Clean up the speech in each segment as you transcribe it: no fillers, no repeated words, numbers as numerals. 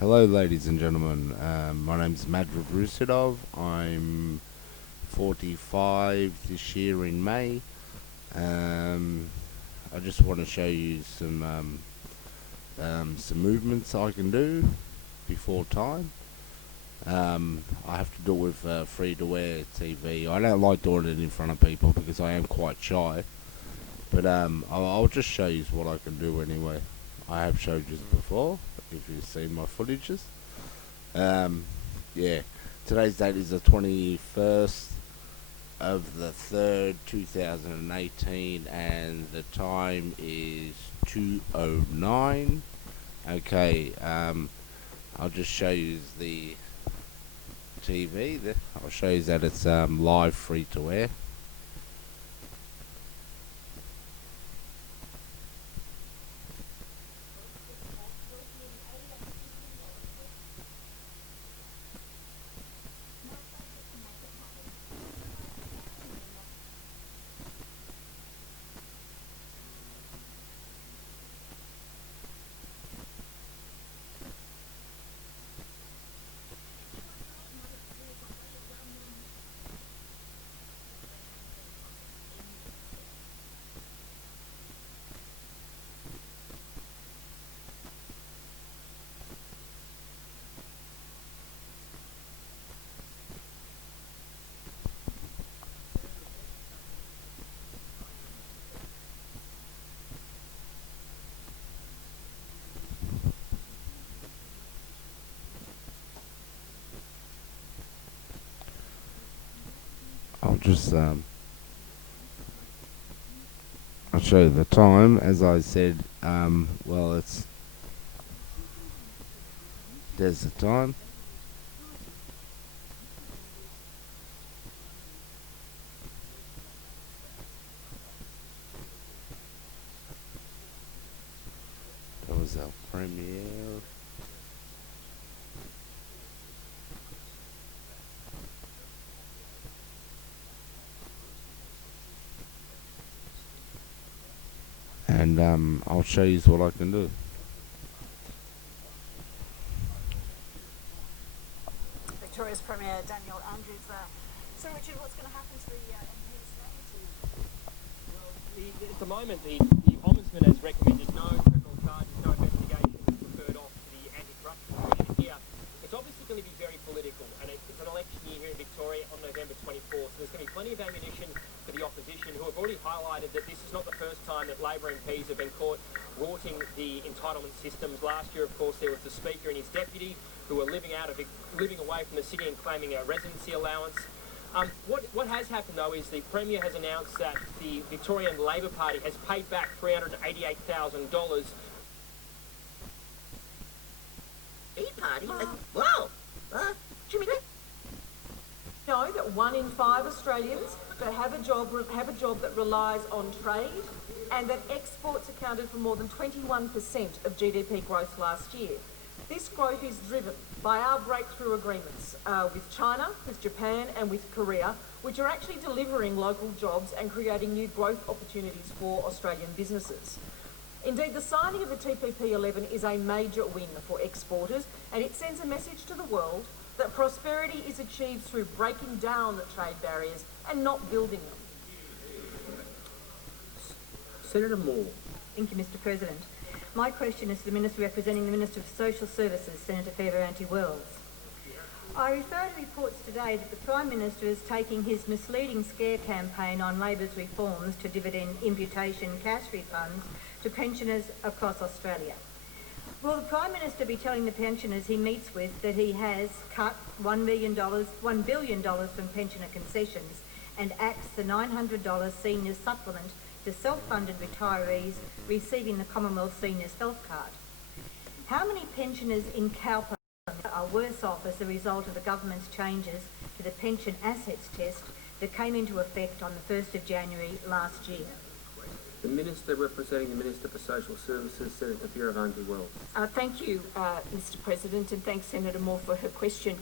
Hello, ladies and gentlemen. My name's madrit rusidov. I'm 45 this year in May. I just want to show you some movements I can do before time. I have to do it with free-to-air TV. I don't like doing it in front of people because I am quite shy. But I'll just show you what I can do anyway. I have showed you before, if you've seen my footages. Um, yeah, today's date is the 21st of the 3rd, 2018, and the time is 2:09. Okay, I'll just show you the TV. I'll show you that it's live free to air. I'll just I'll show you the time. As I said, well, there's the time. That was our premiere. And I'll show you what I can do. Victoria's Premier Daniel Andrews there. So, Richard, what's going to happen to the MP's strategy? At the moment, the Ombudsman has recommended no criminal charges, no investigation referred off to the Anti-Corruption Commission here. It's obviously going to be very political, and it's an election year here in Victoria on November 24th, so there's going to be plenty of ammunition for the opposition, who have already highlighted that this is not the first time that Labor MPs have been caught rorting the entitlement systems. Last year, of course, there was the Speaker and his deputy who were living away from the city and claiming a residency allowance. What has happened, though, is the Premier has announced that the Victorian Labor Party has paid back $388,000. Party? Wow! Jimmy, know that 1 in 5 Australians that have a job that relies on trade, and that exports accounted for more than 21% of GDP growth last year. This growth is driven by our breakthrough agreements with China, with Japan and with Korea, which are actually delivering local jobs and creating new growth opportunities for Australian businesses. Indeed, the signing of the TPP-11 is a major win for exporters, and it sends a message to the world that prosperity is achieved through breaking down the trade barriers and not building them. Senator Moore. Thank you, Mr. President. My question is to the Minister representing the Minister for Social Services, Senator Favour-Anti-Wells. I refer to reports today that the Prime Minister is taking his misleading scare campaign on Labor's reforms to dividend imputation cash refunds to pensioners across Australia. Will the Prime Minister be telling the pensioners he meets with that he has cut $1 billion from pensioner concessions and axed the $900 senior supplement to self-funded retirees receiving the Commonwealth Seniors Health Card? How many pensioners in Cowper are worse off as a result of the government's changes to the pension assets test that came into effect on the 1st of January last year? The Minister representing the Minister for Social Services, Senator Favour-Anti-Wells. Thank you, Mr. President, and thanks Senator Moore for her question.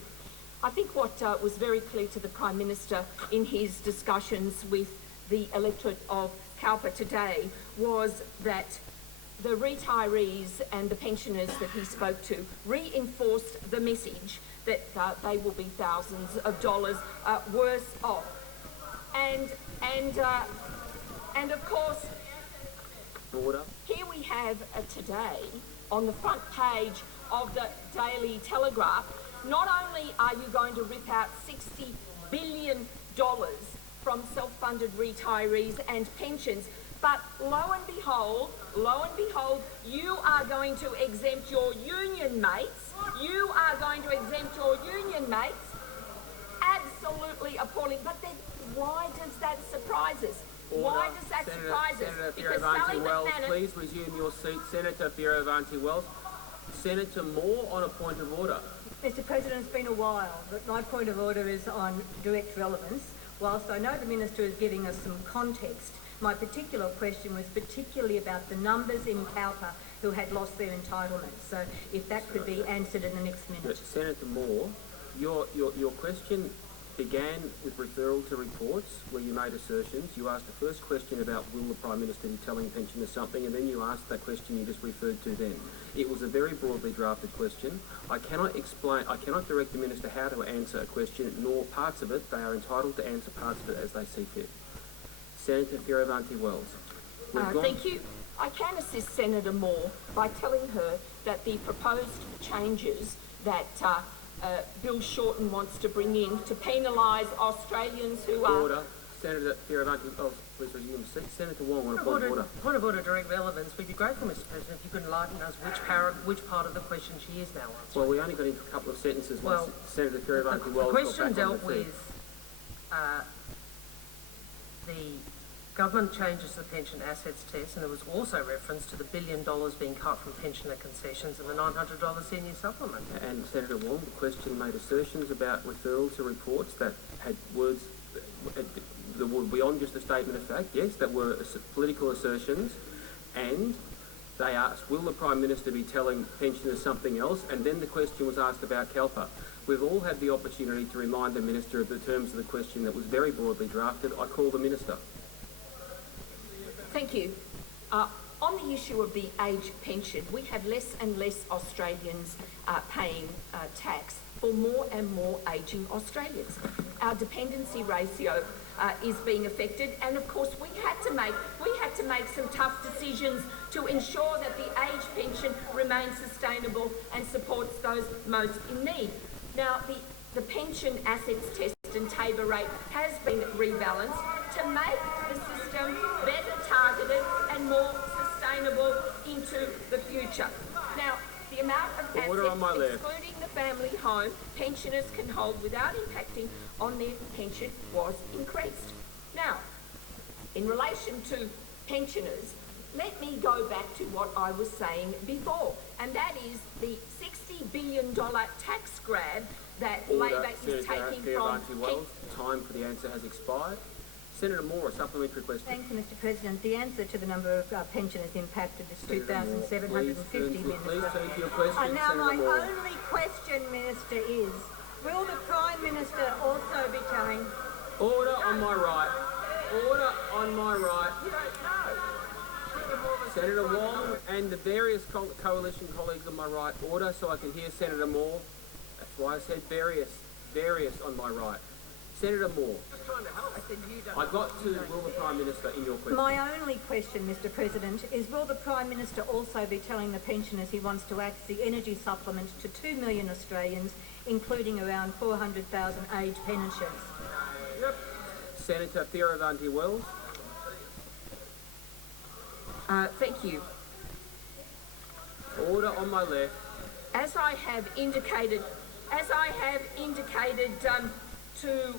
I think what was very clear to the Prime Minister in his discussions with the electorate of Cowper today was that the retirees and the pensioners that he spoke to reinforced the message that they will be thousands of dollars worse off. And of course, Order. here we have today on the front page of the Daily Telegraph, not only are you going to rip out $60 billion from self-funded retirees and pensions, but lo and behold, you are going to exempt your union mates. You are going to exempt your union mates. Absolutely appalling. But then why does that surprise us? Order. Why does that surprise us? Senator Because Sally Fierravanti-Wells, McManus... please resume your seat. Senator Fierravanti-Wells. Senator Moore on a point of order. Mr. President, it's been a while, but my point of order is on direct relevance. Whilst I know the Minister is giving us some context, my particular question was particularly about the numbers in Cowper who had lost their entitlements. So if that could be answered in the next minute. Senator Moore, your question began with referral to reports where you made assertions. You asked the first question about will the Prime Minister be telling pensioners something, and then you asked that question you just referred to then. It was a very broadly drafted question. I cannot direct the Minister how to answer a question, nor parts of it. They are entitled to answer parts of it as they see fit. Senator Fierravanti-Wells. Thank you. I can assist Senator Moore by telling her that the proposed changes that Bill Shorten wants to bring in to penalise Australians who are... Order. Senator Fierravanti-Wells, please resume your seat. Senator Wong on a point of order. Point of order, direct relevance. We'd be grateful, Mr. President, if you could enlighten us which part of the question she is now answering. Well, we only got into a couple of sentences Well, once Senator Fierravanti-Wells the got question back on dealt the feed. with the government changes to the pension assets test, and there was also reference to the $1 billion being cut from pensioner concessions and the $900 senior supplement. And Senator Wong, the question made assertions about referral to reports that had words that were beyond just a statement of fact, yes, that were political assertions, and they asked, will the Prime Minister be telling pensioners something else? And then the question was asked about CalPA. We've all had the opportunity to remind the Minister of the terms of the question that was very broadly drafted. I call the Minister. Thank you. On the issue of the age pension, we have less and less Australians paying tax for more and more ageing Australians. Our dependency ratio is being affected, and of course we had to make some tough decisions to ensure that the age pension remains sustainable and supports those most in need. Now, the pension assets test and TABOR rate has been rebalanced to make the system better targeted and more sustainable into the future. Now, the amount of assets, excluding the family home, pensioners can hold without impacting on their pension was increased. Now, in relation to pensioners, let me go back to what I was saying before, and that is the $60 billion tax grab that Labor is taking from... Time for the answer has expired. Senator Moore, a supplementary question. Thank you, Mr. President. The answer to the number of pensioners impacted is 2,750, Minister. Please turn to your question, And now Senator my Moore. only question, Minister, is will the Prime Minister also be telling... Order on my right. Order on my right. Senator Wong and the various coalition colleagues on my right. Order so I can hear Senator Moore. That's why I said various on my right. Senator Moore, I got to will the Prime Minister in your question. My only question, Mr. President, is will the Prime Minister also be telling the pensioners he wants to axe the energy supplement to 2 million Australians, including around 400,000 age pensioners? Senator Fierravanti-Wells. Thank you. Order on my left. As I have indicated to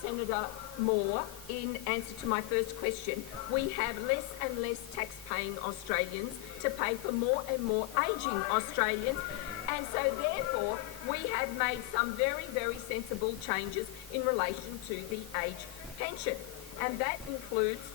Senator Moore in answer to my first question, we have less and less tax-paying Australians to pay for more and more ageing Australians, and so therefore we have made some very, very sensible changes in relation to the age pension, and that includes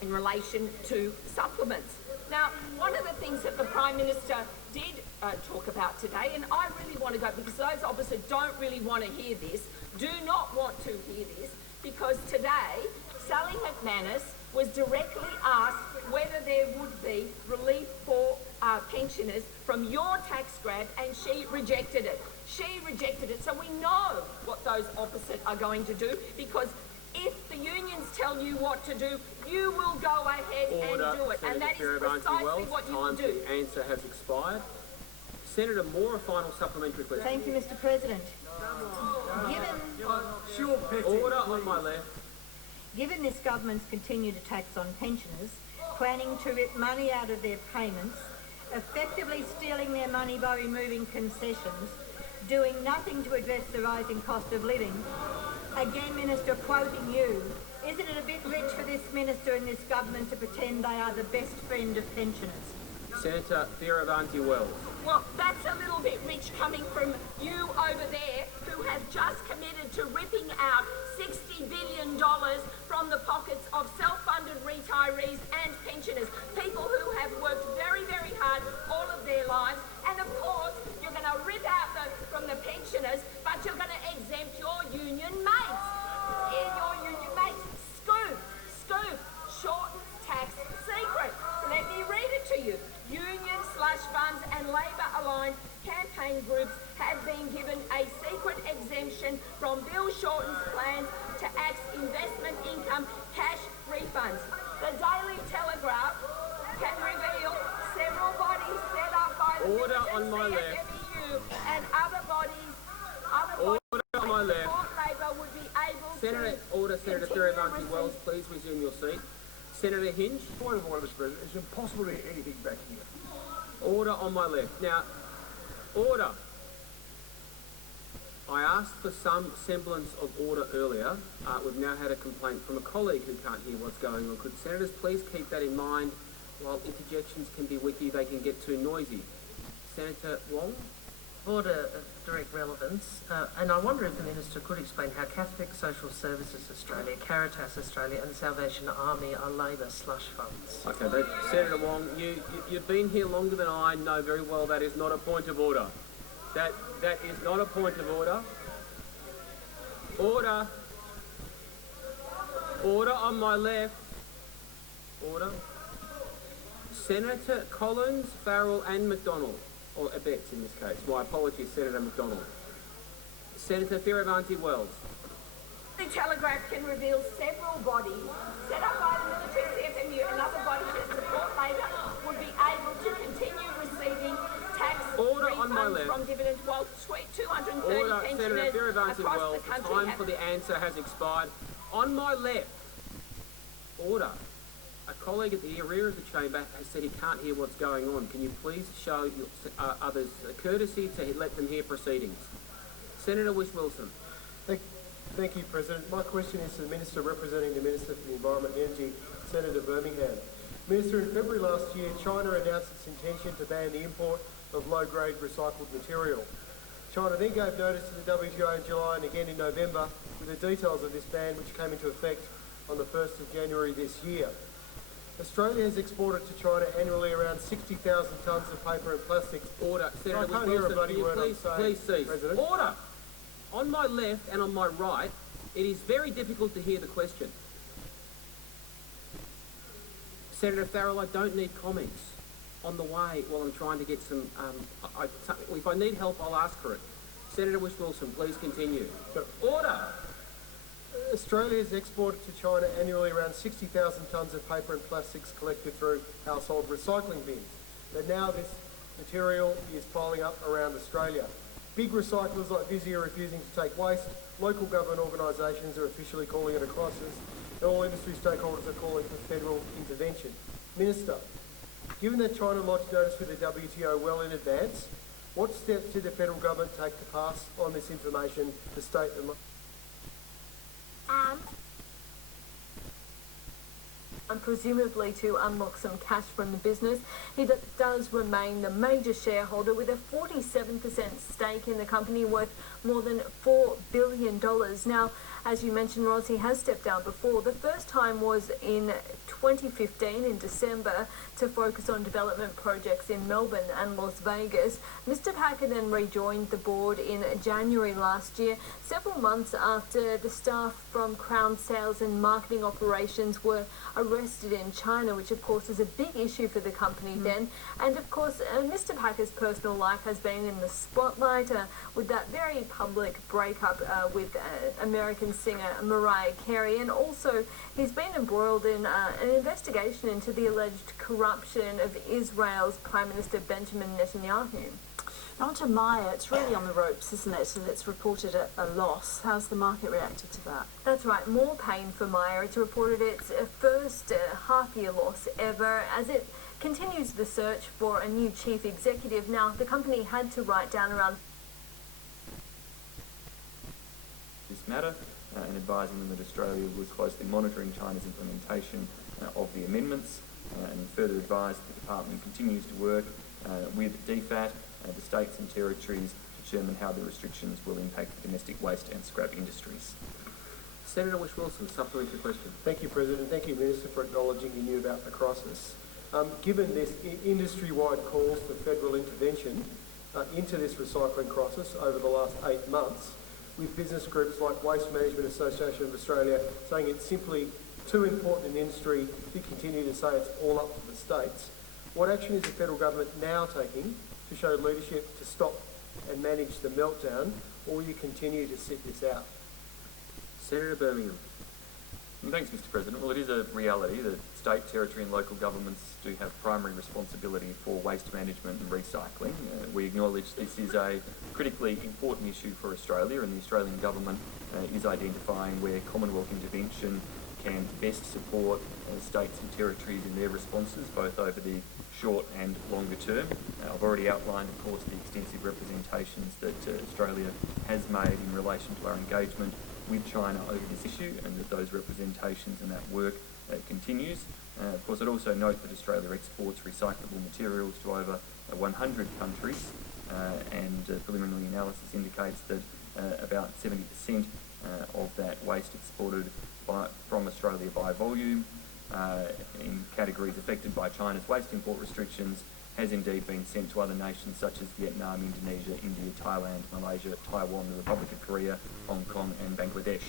in relation to supplements. Now, one of the things that the Prime Minister did talk about today, and I really want to go, because those opposite don't really want to hear this, do not want to hear this, because today Sally McManus was directly asked whether there would be relief for pensioners from your tax grab, and she rejected it. She rejected it. So we know what those opposite are going to do, because if the unions tell you what to do, you will go ahead and do it. And that is precisely what you will do. Time to answer has expired. Senator Moore, a final supplementary question. Thank you, Mr. President. Order on my left. Given this government's continued attacks on pensioners, planning to rip money out of their payments, effectively stealing their money by removing concessions, doing nothing to address the rising cost of living, again, Minister, quoting you, isn't it a bit rich for this minister and this government to pretend they are the best friend of pensioners? Senator Fierravanti-Wells. Well, that's a little bit rich coming from you over there, who have just committed to ripping out $60 billion from the pockets of self-funded retirees and pensioners, people who have worked very, very hard all of their lives. And of course, you're going to rip out from the pensioners, but you're going to exempt your union mates. Scoop, shortens tax secret. Let me read it to you. Union slush funds and Labor-aligned campaign groups have been given a secret exemption from Bill Shorten's plans to axe investment income cash refunds. The Daily Telegraph can reveal several bodies set up by the Order on my left. CFMEU and other bodies Order on my left. Labor would be able Senator Fierravanti-Wells, please resume your seat. Senator Hinge. Point of order, Mr. President. It's impossible to get anything back here. Order on my left. Now, order. I asked for some semblance of order earlier. We've now had a complaint from a colleague who can't hear what's going on. Could senators please keep that in mind? While interjections can be witty, they can get too noisy. Senator Wong? Order of direct relevance, and I wonder if the Minister could explain how Catholic Social Services Australia, Caritas Australia and Salvation Army are Labor slush funds. Okay, Senator Wong, you've been here longer than I know very well that is not a point of order. That is not a point of order. Order. Order on my left. Order. Senator Collins, Farrell and McDonald. Or Abetz in this case. My apologies, Senator McDonald. Senator Fierravanti-Wells. The Telegraph can reveal several bodies set up by the military, CFMU and other bodies that support Labor would be able to continue receiving tax refunds from dividends, while 230 Order, pensioners Senator across Fierravanti-Wells, the country time for the answer has expired. On my left, order. A colleague at the rear of the chamber has said he can't hear what's going on. Can you please show others courtesy to let them hear proceedings? Senator Wish-Wilson. Thank you, President. My question is to the Minister representing the Minister for the Environment and Energy, Senator Birmingham. Minister, in February last year, China announced its intention to ban the import of low-grade recycled material. China then gave notice to the WTO in July and again in November with the details of this ban, which came into effect on the 1st of January this year. Australia has exported to China annually around 60,000 tonnes of paper and plastics. Order. Senator I can't hear a bloody word I'm saying, please cease. President. Order. On my left and on my right, it is very difficult to hear the question. Senator Farrell, I don't need comments on the way while I'm trying to get some... if I need help, I'll ask for it. Senator Wish-Wilson, please continue. Order. Australia has exported to China annually around 60,000 tonnes of paper and plastics collected through household recycling bins. But now this material is piling up around Australia. Big recyclers like Visy are refusing to take waste, local government organisations are officially calling it a crisis, and all industry stakeholders are calling for federal intervention. Minister, given that China lodged notice with the WTO well in advance, what steps did the federal government take to pass on this information to state and and presumably to unlock some cash from the business. He does remain the major shareholder with a 47% stake in the company worth more than $4 billion. Now, As you mentioned, Roz, he has stepped down before. The first time was in 2015 in December to focus on development projects in Melbourne and Las Vegas. Mr. Packer then rejoined the board in January last year, several months after the staff from Crown Sales and Marketing Operations were arrested in China, which of course is a big issue for the company then. And of course, Mr. Packer's personal life has been in the spotlight with that very public breakup with American singer Mariah Carey, and also he's been embroiled in an investigation into the alleged corruption of Israel's Prime Minister Benjamin Netanyahu. Now on to Myer, it's really on the ropes, isn't it? And it's reported a loss. How's the market reacted to that? That's right, more pain for Myer. It's reported its first half-year loss ever as it continues the search for a new chief executive. Now, the company had to write down around this matter and advising them that Australia was closely monitoring China's implementation of the amendments and further advised the department continues to work with DFAT, the states and territories to determine how the restrictions will impact the domestic waste and scrap industries. Senator Wish-Wilson, supplementary question. Thank you, President. Thank you, Minister, for acknowledging you knew about the crisis. Given this industry-wide calls for federal intervention into this recycling crisis over the last 8 months, with business groups like Waste Management Association of Australia saying it's simply too important an industry to continue to say it's all up to the states, what action is the federal government now taking to show leadership to stop and manage the meltdown, or will you continue to sit this out? Senator Birmingham. Thanks, Mr. President. Well, it is a reality that state, territory and local governments do have primary responsibility for waste management and recycling. We acknowledge this is a critically important issue for Australia, and the Australian government is identifying where Commonwealth intervention can best support states and territories in their responses, both over the short and longer term. I've already outlined, of course, the extensive representations that Australia has made in relation to our engagement with China over this issue, and that those representations and that work continues. Of course, I'd also note that Australia exports recyclable materials to over 100 countries, and preliminary analysis indicates that about 70% of that waste exported from Australia by volume in categories affected by China's waste import restrictions has indeed been sent to other nations such as Vietnam, Indonesia, India, Thailand, Malaysia, Taiwan, the Republic of Korea, Hong Kong and Bangladesh.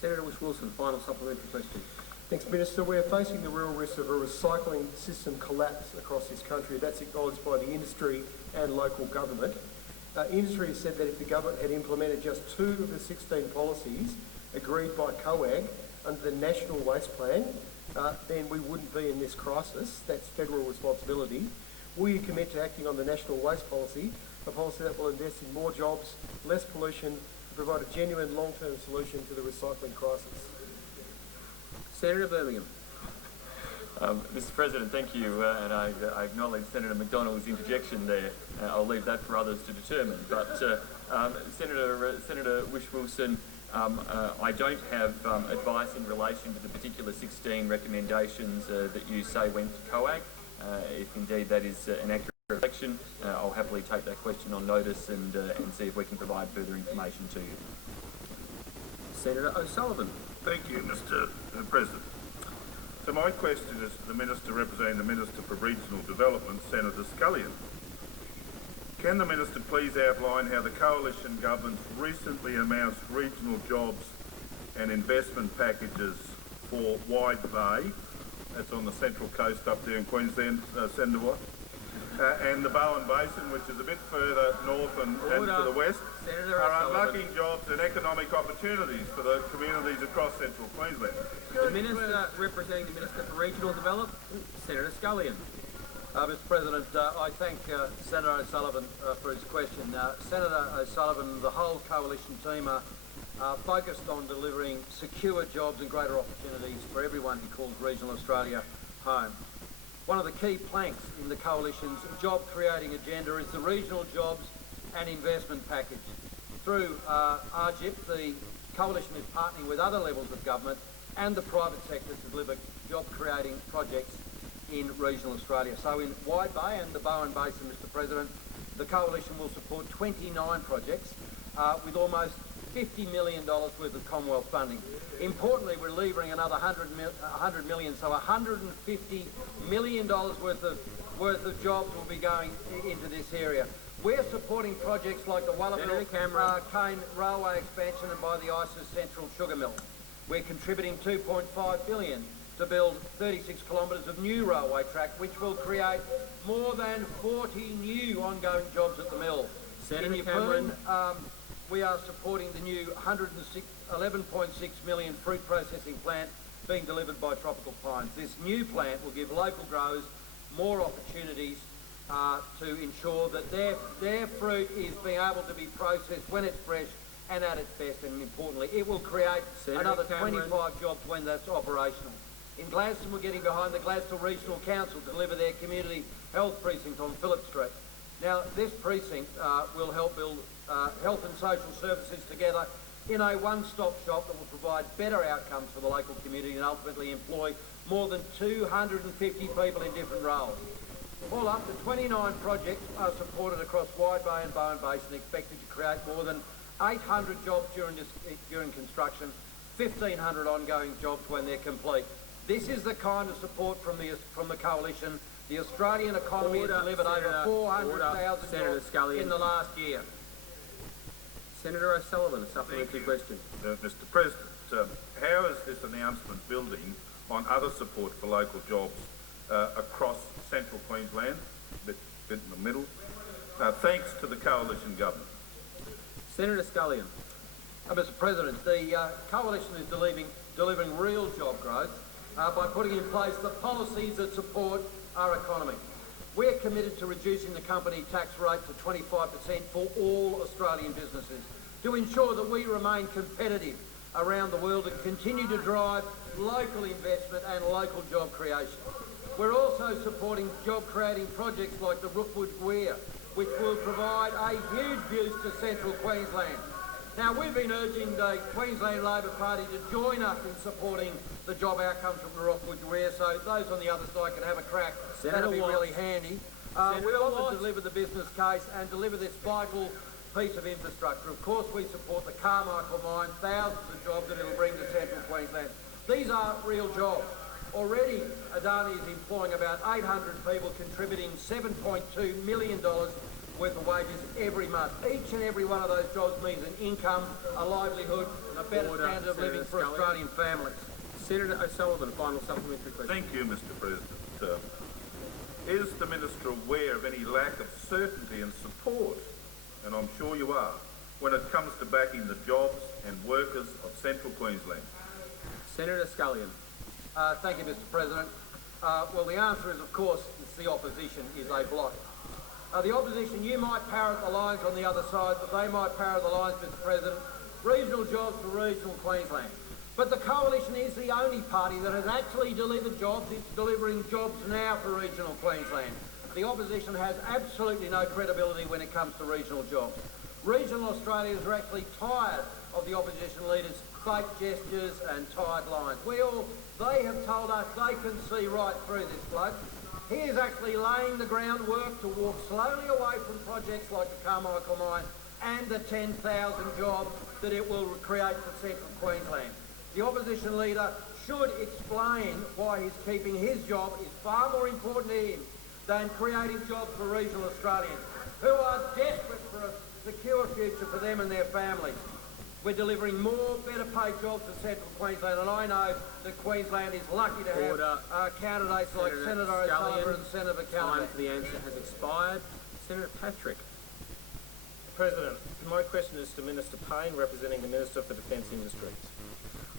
Senator Wish-Wilson, final supplementary question. Thanks, Minister. We're facing the real risk of a recycling system collapse across this country. That's acknowledged by the industry and local government. Industry has said that if the government had implemented just 2 of the 16 policies agreed by COAG under the National Waste Plan, then we wouldn't be in this crisis. That's federal responsibility. Will you commit to acting on the National Waste Policy, a policy that will invest in more jobs, less pollution, and provide a genuine long-term solution to the recycling crisis? Senator Birmingham. Mr. President, thank you, and I acknowledge Senator McDonald's interjection there. I'll leave that for others to determine. But Senator Wish-Wilson, I don't have advice in relation to the particular 16 recommendations that you say went to COAG. If indeed that is an accurate reflection, I'll happily take that question on notice and see if we can provide further information to you. Senator O'Sullivan. Thank you, Mr. President. So my question is to the Minister representing the Minister for Regional Development, Senator Scullion. Can the Minister please outline how the Coalition Government's recently announced regional jobs and investment packages for Wide Bay, that's on the Central Coast up there in Queensland, Senator Watt, and the Bowen Basin, which is a bit further north and to the west, are unlocking jobs and economic opportunities for the communities across Central Queensland? The Minister representing the Minister for Regional Development, Senator Scullion. Mr. President, I thank Senator O'Sullivan for his question. Senator O'Sullivan and the whole coalition team are focused on delivering secure jobs and greater opportunities for everyone who calls regional Australia home. One of the key planks in the coalition's job-creating agenda is the regional jobs and investment package. Through RGIP, the coalition is partnering with other levels of government and the private sector to deliver job-creating projects in regional Australia. So in Wide Bay and the Bowen Basin, Mr. President, the coalition will support 29 projects with almost $50 million worth of Commonwealth funding. Importantly, we're levering another $100 million, so $150 million worth of jobs will be going into this area. We're supporting projects like the Wallabill-Cane Railway expansion and by the ISIS Central Sugar Mill. We're contributing $2.5 billion to build 36 kilometres of new railway track, which will create more than 40 new ongoing jobs at the mill. Senator Cameron. We are supporting the new $11.6 million fruit processing plant being delivered by Tropical Pines. This new plant will give local growers more opportunities to ensure that their fruit is being able to be processed when it's fresh and at its best, and importantly, it will create another 25 jobs when that's operational. In Gladstone, we're getting behind the Gladstone Regional Council to deliver their community health precinct on Phillip Street. Now, this precinct will help build health and social services together in a one-stop shop that will provide better outcomes for the local community and ultimately employ more than 250 people in different roles. All up to 29 projects are supported across Wide Bay and Bowen Basin, expected to create more than 800 jobs during construction, 1,500 ongoing jobs when they're complete. This is the kind of support from the coalition. The Australian economy has delivered over 400,000 jobs in the last year. Senator O'Sullivan, a supplementary question. Mr President, how is this announcement building on other support for local jobs across central Queensland, bit in the middle, thanks to the coalition government? Senator Scullion. Mr President, the coalition is delivering real job growth by putting in place the policies that support our economy. We're committed to reducing the company tax rate to 25% for all Australian businesses to ensure that we remain competitive around the world and continue to drive local investment and local job creation. We're also supporting job-creating projects like the Rookwood Weir, which will provide a huge boost to central Queensland. Now, we've been urging the Queensland Labor Party to join us in supporting the job outcomes from the Rookwood Weir, so those on the other side can have a crack. That'll be really handy. We also deliver the business case and deliver this vital piece of infrastructure. Of course, we support the Carmichael mine, thousands of jobs that it'll bring to central Queensland. These are real jobs. Already, Adani is employing about 800 people, contributing $7.2 million worth of wages every month. Each and every one of those jobs means an income, a livelihood, and a better standard of living for Australian families. Senator O'Sullivan, final supplementary question. Thank you, Mr President. Is the Minister aware of any lack of certainty and support, and I'm sure you are, when it comes to backing the jobs and workers of central Queensland? Senator Scullion. Thank you, Mr President. Well, the answer is, of course, it's the opposition is a block. The opposition, you might parrot the lines on the other side, but they might parrot the lines, Mr President. Regional jobs for regional Queensland. But the coalition is the only party that has actually delivered jobs. It's delivering jobs now for regional Queensland. The opposition has absolutely no credibility when it comes to regional jobs. Regional Australians are actually tired of the opposition leaders' fake gestures and tired lines. They have told us they can see right through this bloke. He is actually laying the groundwork to walk slowly away from projects like the Carmichael mine and the 10,000 jobs that it will create for central Queensland. The opposition leader should explain why he's keeping his job is far more important to him than creating jobs for regional Australians who are desperate for a secure future for them and their families. We're delivering more better paid jobs for central Queensland, and I know that Queensland is lucky to have candidates like Senator O'Sullivan and Senator Callahan. Time for the answer has expired. Senator Patrick. President, my question is to Minister Payne, representing the Minister for Defence Industries.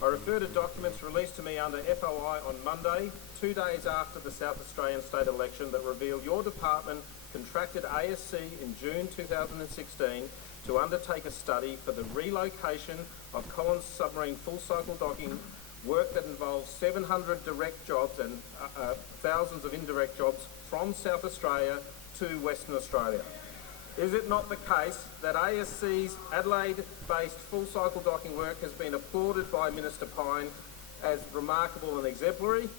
I refer to documents released to me under FOI on Monday, 2 days after the South Australian state election, that reveal your department contracted ASC in June 2016 to undertake a study for the relocation of Collins submarine full-cycle docking work that involves 700 direct jobs and thousands of indirect jobs from South Australia to Western Australia. Is it not the case that ASC's Adelaide-based full-cycle docking work has been applauded by Minister Payne as remarkable and exemplary?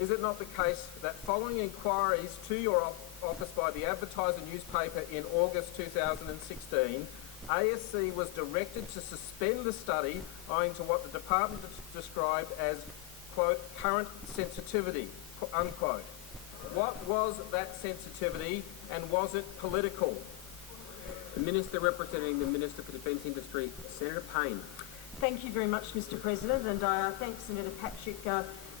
Is it not the case that following inquiries to your office by the Advertiser newspaper in August 2016, ASC was directed to suspend the study owing to what the department described as, quote, current sensitivity, unquote. What was that sensitivity, and was it political? The Minister representing the Minister for Defence Industry, Senator Payne. Thank you very much, Mr. President, and I thank Senator Patrick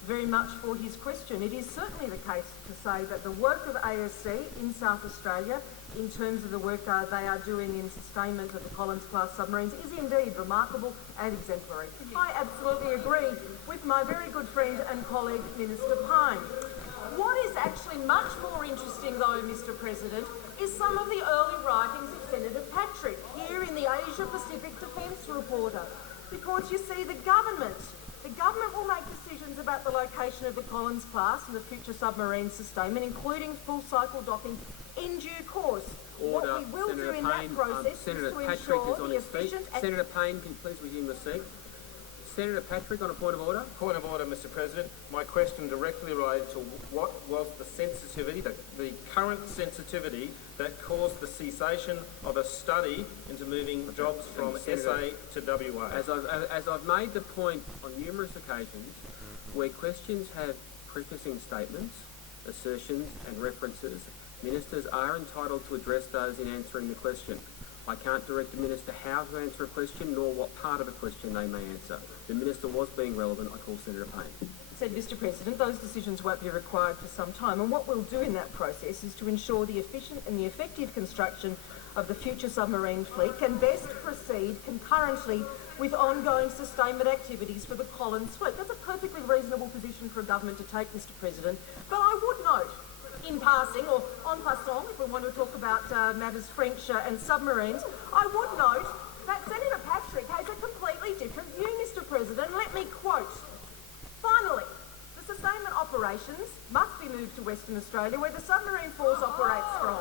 very much for his question. It is certainly the case to say that the work of ASC in South Australia, in terms of the work they are doing in sustainment of the Collins-class submarines, is indeed remarkable and exemplary. I absolutely agree with my very good friend and colleague, Minister Payne. What is actually much more interesting, though, Mr. President, is some of the early writings of Senator Patrick here in the Asia Pacific Defence Reporter. Because you see, the government will make decisions about the location of the Collins class and the future submarine sustainment, including full cycle docking, in due course. Order. What we will Senator do in Payne, that process Senator is to Patrick ensure is on the his feet. efficient... Senator Payne, can you please resume your seat? Senator Patrick, on a point of order. Point of order, Mr. President. My question directly related to what was the sensitivity, the current sensitivity that caused the cessation of a study into moving jobs from Senator, SA to WA. As I've made the point on numerous occasions, where questions have prefacing statements, assertions and references, ministers are entitled to address those in answering the question. I can't direct the minister how to answer a question, nor what part of a question they may answer. The minister was being relevant. I call Senator Payne. Said Mr. President, those decisions won't be required for some time, and what we'll do in that process is to ensure the efficient and the effective construction of the future submarine fleet can best proceed concurrently with ongoing sustainment activities for the Collins fleet. That's a perfectly reasonable position for a government to take, Mr. President. But I would note, in passing, or en passant, if we want to talk about matters French and submarines, I would note that Senator Patrick has a completely different view, Mr. President. Let me quote. Finally, the sustainment operations must be moved to Western Australia, where the submarine force operates from.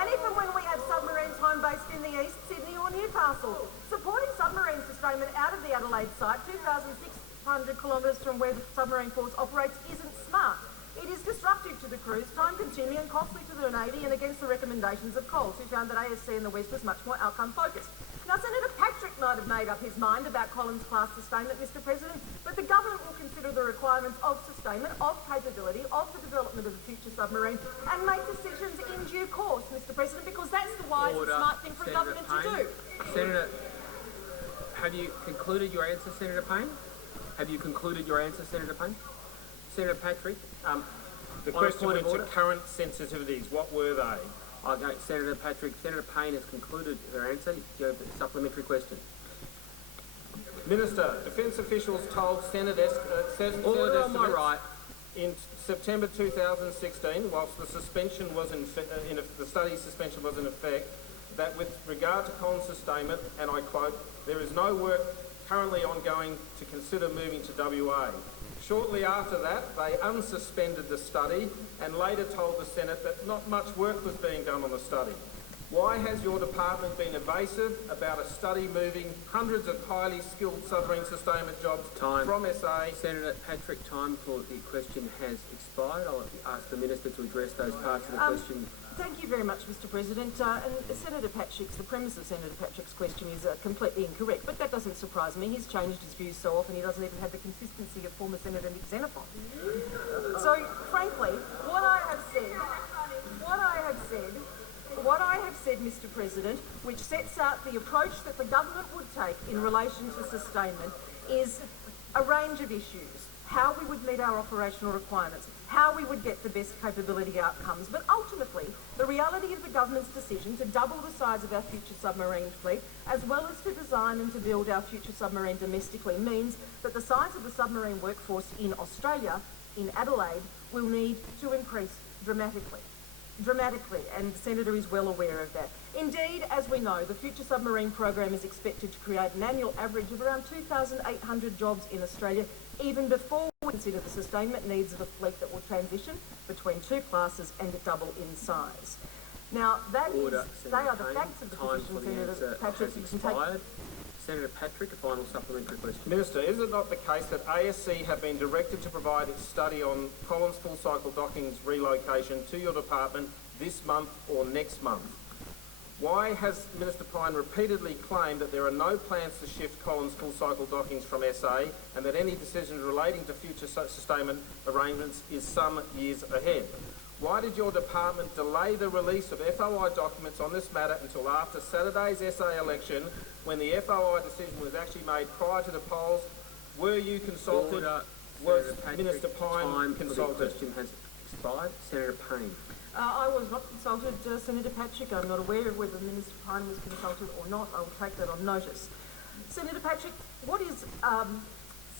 And if and when we have submarines home-based in the east, Sydney or Newcastle, supporting submarine sustainment out of the Adelaide site, 2,600 kilometres from where the submarine force operates, isn't smart. It is disruptive to the crews, time-consuming and costly to the Navy, and against the recommendations of Coles, who found that ASC in the West was much more outcome-focused. Now, Senator Patrick might have made up his mind about Collins-class sustainment, Mr. President, but the government will consider the requirements of sustainment, of capability, of the development of the future submarine, and make decisions in due course, Mr. President, because that's the wise and smart thing for a government to do. Senator, have you concluded your answer, Senator Payne? Have you concluded your answer, Senator Payne? Senator Patrick, the question went to current sensitivities. What were they? Okay, Senator Patrick, Senator Payne has concluded her answer. Do you have a supplementary question? Minister, defence officials told Senate Order on my right. In September 2016, whilst the suspension was the study suspension was in effect, that with regard to Collins sustainment, and I quote, there is no work currently ongoing to consider moving to WA. Shortly after that, they unsuspended the study and later told the Senate that not much work was being done on the study. Why has your department been evasive about a study moving hundreds of highly skilled submarine sustainment jobs from SA? Senator Patrick, time for the question has expired. I'll ask the Minister to address those parts of the question. Thank you very much, Mr. President. And Senator Patrick's, the premise of Senator Patrick's question is completely incorrect, but that doesn't surprise me. He's changed his views so often he doesn't even have the consistency of former Senator Nick Xenophon. So, frankly, what I have said, Mr. President, which sets out the approach that the government would take in relation to sustainment, is a range of issues. How we would meet our operational requirements, how we would get the best capability outcomes. But ultimately, the reality of the government's decision to double the size of our future submarine fleet, as well as to design and to build our future submarine domestically, means that the size of the submarine workforce in Australia, in Adelaide, will need to increase dramatically, and the Senator is well aware of that. Indeed, as we know, the future submarine program is expected to create an annual average of around 2,800 jobs in Australia, even before we consider the sustainment needs of a fleet that will transition between two classes and double in size. Now, they are the facts of the position, Senator Patrick. You can take... Senator Patrick, a final supplementary question. Minister, is it not the case that ASC have been directed to provide its study on Collins full cycle docking's relocation to your department this month or next month? Why has Minister Pyne repeatedly claimed that there are no plans to shift Collins full-cycle dockings from SA and that any decision relating to future sustainment arrangements is some years ahead? Why did your department delay the release of FOI documents on this matter until after Saturday's SA election, when the FOI decision was actually made prior to the polls? Were you consulted? Was Minister Pyne consulted? The question has expired. Senator Payne. I was not consulted, Senator Patrick. I'm not aware of whether Minister Pyne was consulted or not. I will take that on notice. Senator Patrick, what is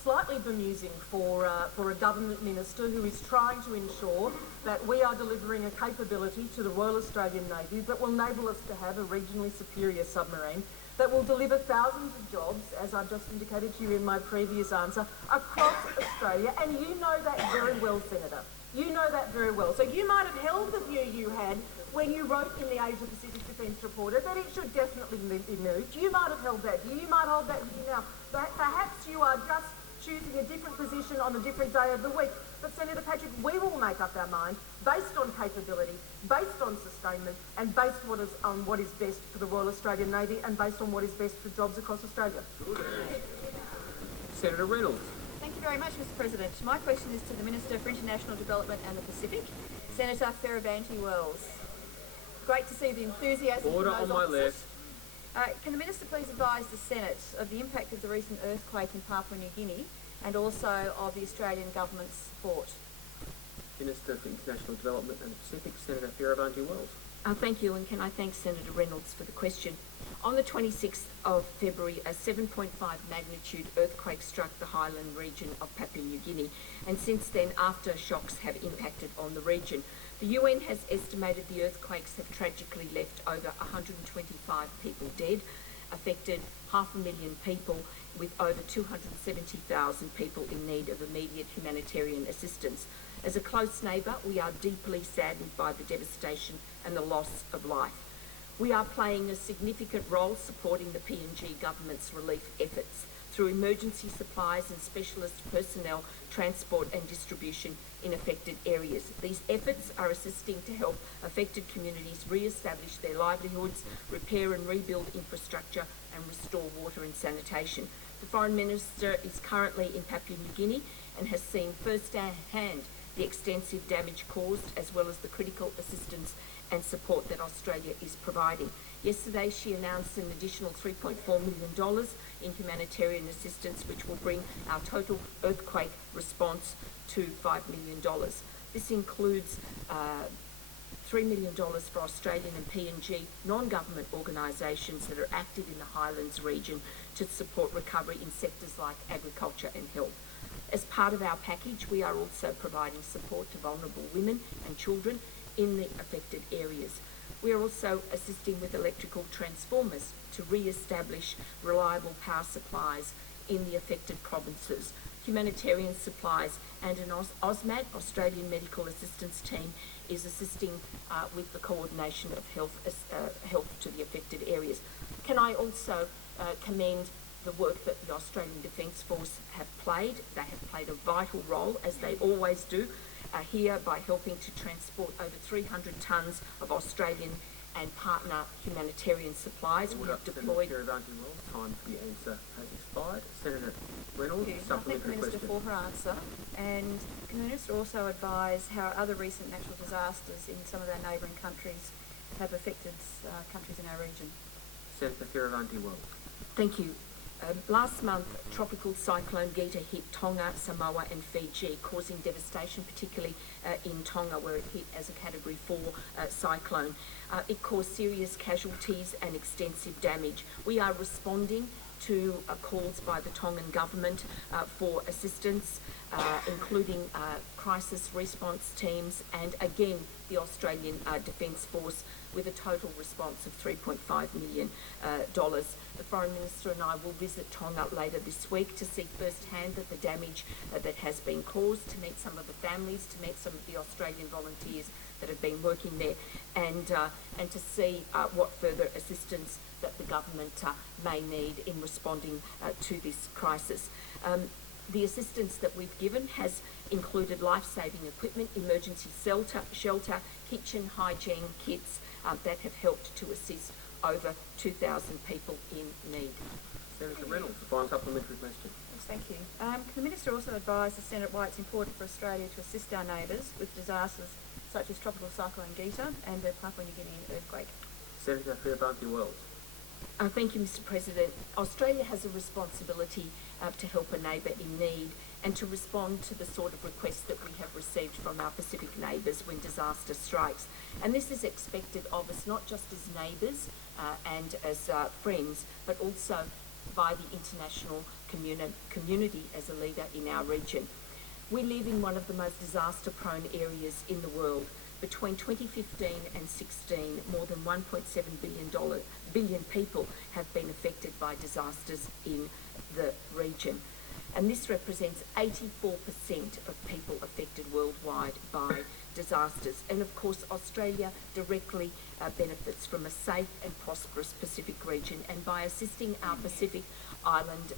slightly bemusing for a government minister who is trying to ensure that we are delivering a capability to the Royal Australian Navy that will enable us to have a regionally superior submarine that will deliver thousands of jobs, as I've just indicated to you in my previous answer, across Australia, and you know that very well, Senator. You know that very well. So you might have held the view you had when you wrote in the Asia Pacific Defence Reporter that it should definitely be moved. You might have held that view. You might hold that view now. Perhaps you are just choosing a different position on a different day of the week. But Senator Patrick, we will make up our mind based on capability, based on sustainment, and based on what is best for the Royal Australian Navy and based on what is best for jobs across Australia. Senator Reynolds. Thank you very much, Mr. President. My question is to the Minister for International Development and the Pacific, Senator Fierravanti-Wells. Great to see the enthusiasm. Order from those on my officers. left. Can the Minister please advise the Senate of the impact of the recent earthquake in Papua New Guinea and also of the Australian Government's support? Minister for International Development and the Pacific, Senator Fierravanti-Wells. Thank you, and can I thank Senator Reynolds for the question. On the 26th of February, a 7.5 magnitude earthquake struck the highland region of Papua New Guinea, and since then aftershocks have impacted on the region. The UN has estimated the earthquakes have tragically left over 125 people dead, affected 500,000 people, with over 270,000 people in need of immediate humanitarian assistance. As a close neighbour, we are deeply saddened by the devastation and the loss of life. We are playing a significant role supporting the PNG government's relief efforts through emergency supplies and specialist personnel, transport and distribution in affected areas. These efforts are assisting to help affected communities re-establish their livelihoods, repair and rebuild infrastructure and restore water and sanitation. The Foreign Minister is currently in Papua New Guinea and has seen first-hand the extensive damage caused, as well as the critical assistance and support that Australia is providing. Yesterday she announced an additional $3.4 million in humanitarian assistance, which will bring our total earthquake response to $5 million. This includes $3 million for Australian and PNG non-government organisations that are active in the Highlands region to support recovery in sectors like agriculture and health. As part of our package, we are also providing support to vulnerable women and children in the affected areas. We are also assisting with electrical transformers to re-establish reliable power supplies in the affected provinces. Humanitarian supplies and an AUSMAT, Australian Medical Assistance Team, is assisting with the coordination of health to the affected areas. Can I also commend the work that the Australian Defence Force have played. They have played a vital role, as they always do, here by helping to transport over 300 tonnes of Australian and partner humanitarian supplies. We have deployed... Time for the answer has expired. Senator Reynolds, supplementary question. I thank the Minister for her answer. And can the Minister also advise how other recent natural disasters in some of our neighbouring countries have affected countries in our region? Senator Fierravanti-Wells. Thank you. Last month, tropical cyclone Gita hit Tonga, Samoa and Fiji, causing devastation, particularly in Tonga, where it hit as a Category 4 cyclone. It caused serious casualties and extensive damage. We are responding to calls by the Tongan government for assistance, including crisis response teams and, again, the Australian Defence Force, with a total response of $3.5 million. The Foreign Minister and I will visit Tonga later this week to see firsthand the damage that has been caused, to meet some of the families, to meet some of the Australian volunteers that have been working there, and to see what further assistance that the government may need in responding to this crisis. The assistance that we've given has included life-saving equipment, emergency shelter, kitchen hygiene kits that have helped to assist over 2,000 people in need. Senator Reynolds, a final supplementary question. Yes, thank you. Can the Minister also advise the Senate why it's important for Australia to assist our neighbours with disasters such as Tropical Cyclone Gita and the Papua New Guinea earthquake? Senator Fairbanky-Wells. Thank you, Mr. President. Australia has a responsibility to help a neighbour in need and to respond to the sort of requests that we have received from our Pacific neighbours when disaster strikes. And this is expected of us not just as neighbours and as friends, but also by the international community as a leader in our region. We live in one of the most disaster-prone areas in the world. Between 2015 and 16, more than 1.7 billion people have been affected by disasters in the region. And this represents 84% of people affected worldwide by disasters. And of course, Australia directly benefits from a safe and prosperous Pacific region, and by assisting our Pacific Island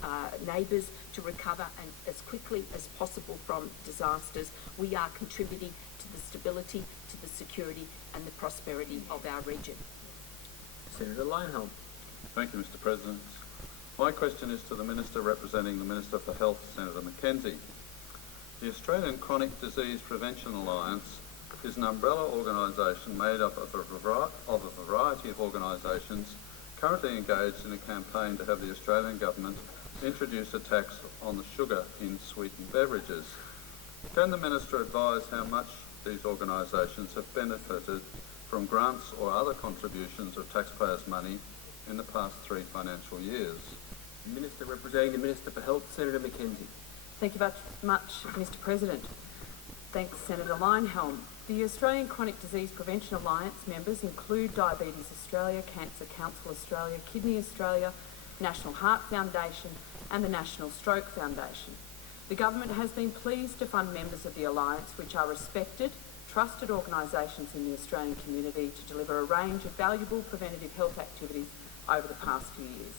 neighbours to recover and as quickly as possible from disasters, we are contributing to the stability, to the security and the prosperity of our region. Senator Lionhelm. Thank you, Mr. President. My question is to the Minister representing the Minister for Health, Senator Mackenzie. The Australian Chronic Disease Prevention Alliance is an umbrella organisation made up of a variety of organisations currently engaged in a campaign to have the Australian Government introduce a tax on the sugar in sweetened beverages. Can the Minister advise how much these organisations have benefited from grants or other contributions of taxpayers' money in the past 3 financial years? Minister representing the Minister for Health, Senator Mackenzie. Thank you very much, Mr. President. Thanks, Senator Lionhelm. The Australian Chronic Disease Prevention Alliance members include Diabetes Australia, Cancer Council Australia, Kidney Australia, National Heart Foundation and the National Stroke Foundation. The government has been pleased to fund members of the Alliance, which are respected, trusted organisations in the Australian community, to deliver a range of valuable preventative health activities over the past few years.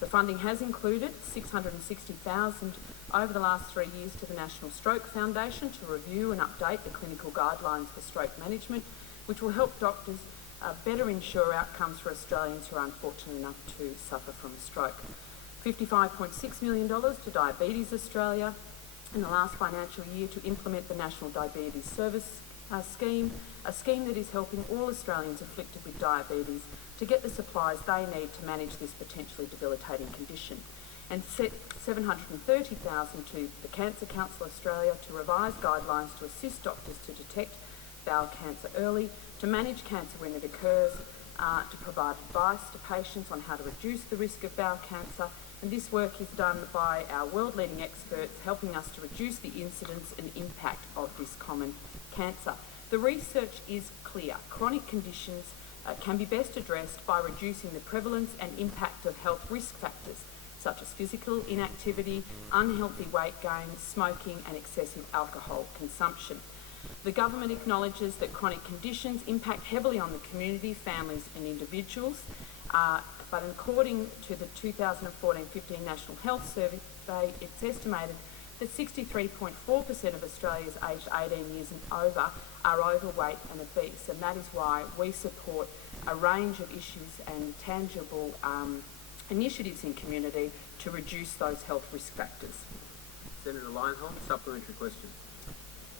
The funding has included $660,000 over the last 3 years to the National Stroke Foundation to review and update the clinical guidelines for stroke management, which will help doctors better ensure outcomes for Australians who are unfortunate enough to suffer from a stroke. $55.6 million to Diabetes Australia in the last financial year to implement the National Diabetes Service Scheme, a scheme that is helping all Australians afflicted with diabetes to get the supplies they need to manage this potentially debilitating condition. And $730,000 to the Cancer Council Australia to revise guidelines to assist doctors to detect bowel cancer early, to manage cancer when it occurs, to provide advice to patients on how to reduce the risk of bowel cancer. And this work is done by our world-leading experts, helping us to reduce the incidence and impact of this common cancer. The research is clear. Chronic conditions can be best addressed by reducing the prevalence and impact of health risk factors, such as physical inactivity, unhealthy weight gain, smoking and excessive alcohol consumption. The government acknowledges that chronic conditions impact heavily on the community, families and individuals, but according to the 2014-15 National Health Survey, it's estimated that 63.4% of Australians aged 18 years and over are overweight and obese, and that is why we support a range of issues and tangible initiatives in community to reduce those health risk factors. Senator Lionhelm, supplementary question.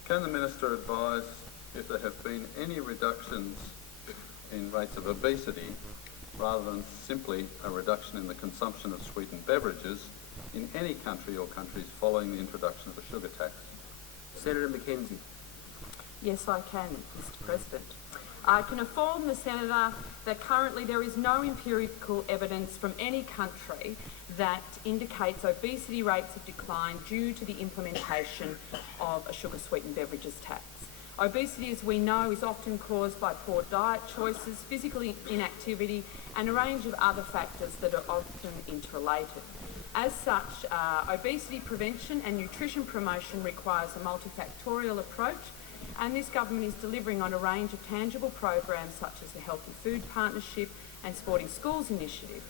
Can the Minister advise if there have been any reductions in rates of obesity rather than simply a reduction in the consumption of sweetened beverages in any country or countries following the introduction of a sugar tax? Senator Mackenzie. Yes, I can, Mr. President. I can inform the Senator that currently there is no empirical evidence from any country that indicates obesity rates have declined due to the implementation of a sugar-sweetened beverages tax. Obesity, as we know, is often caused by poor diet choices, physical inactivity and a range of other factors that are often interrelated. As such, obesity prevention and nutrition promotion requires a multifactorial approach, and this government is delivering on a range of tangible programs such as the Healthy Food Partnership and Sporting Schools Initiative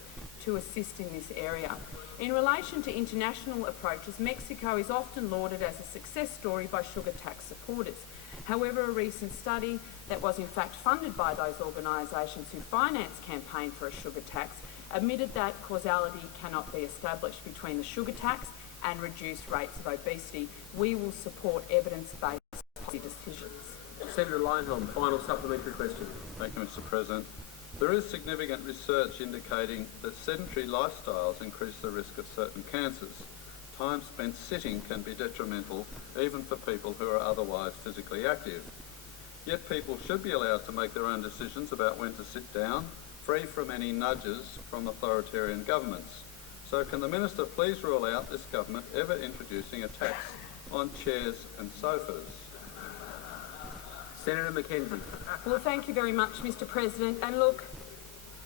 to assist in this area. In relation to international approaches, Mexico is often lauded as a success story by sugar tax supporters. However, a recent study that was in fact funded by those organisations who finance campaign for a sugar tax admitted that causality cannot be established between the sugar tax and reduced rates of obesity. We will support evidence-based policy decisions. Senator Lionhelm, final supplementary question. Thank you, Mr. President. There is significant research indicating that sedentary lifestyles increase the risk of certain cancers. Time spent sitting can be detrimental even for people who are otherwise physically active. Yet people should be allowed to make their own decisions about when to sit down, free from any nudges from authoritarian governments. So can the Minister please rule out this government ever introducing a tax on chairs and sofas? Senator McKenzie. Well, thank you very much, Mr. President. And look,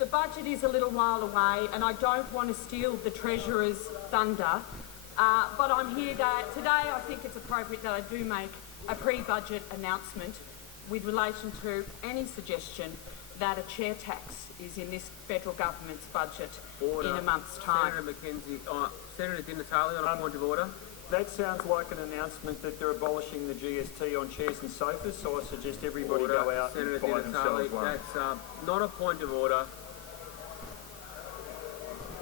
the budget is a little while away, and I don't want to steal the Treasurer's thunder, but I'm here today. I think it's appropriate that I do make a pre-budget announcement with relation to any suggestion that a chair tax is in this federal government's budget in a month's time. Senator McKenzie. Senator Di Natale on a point of order. That sounds like an announcement that they're abolishing the GST on chairs and sofas, so I suggest everybody go out Senator and buy themselves one. That's not a point of order.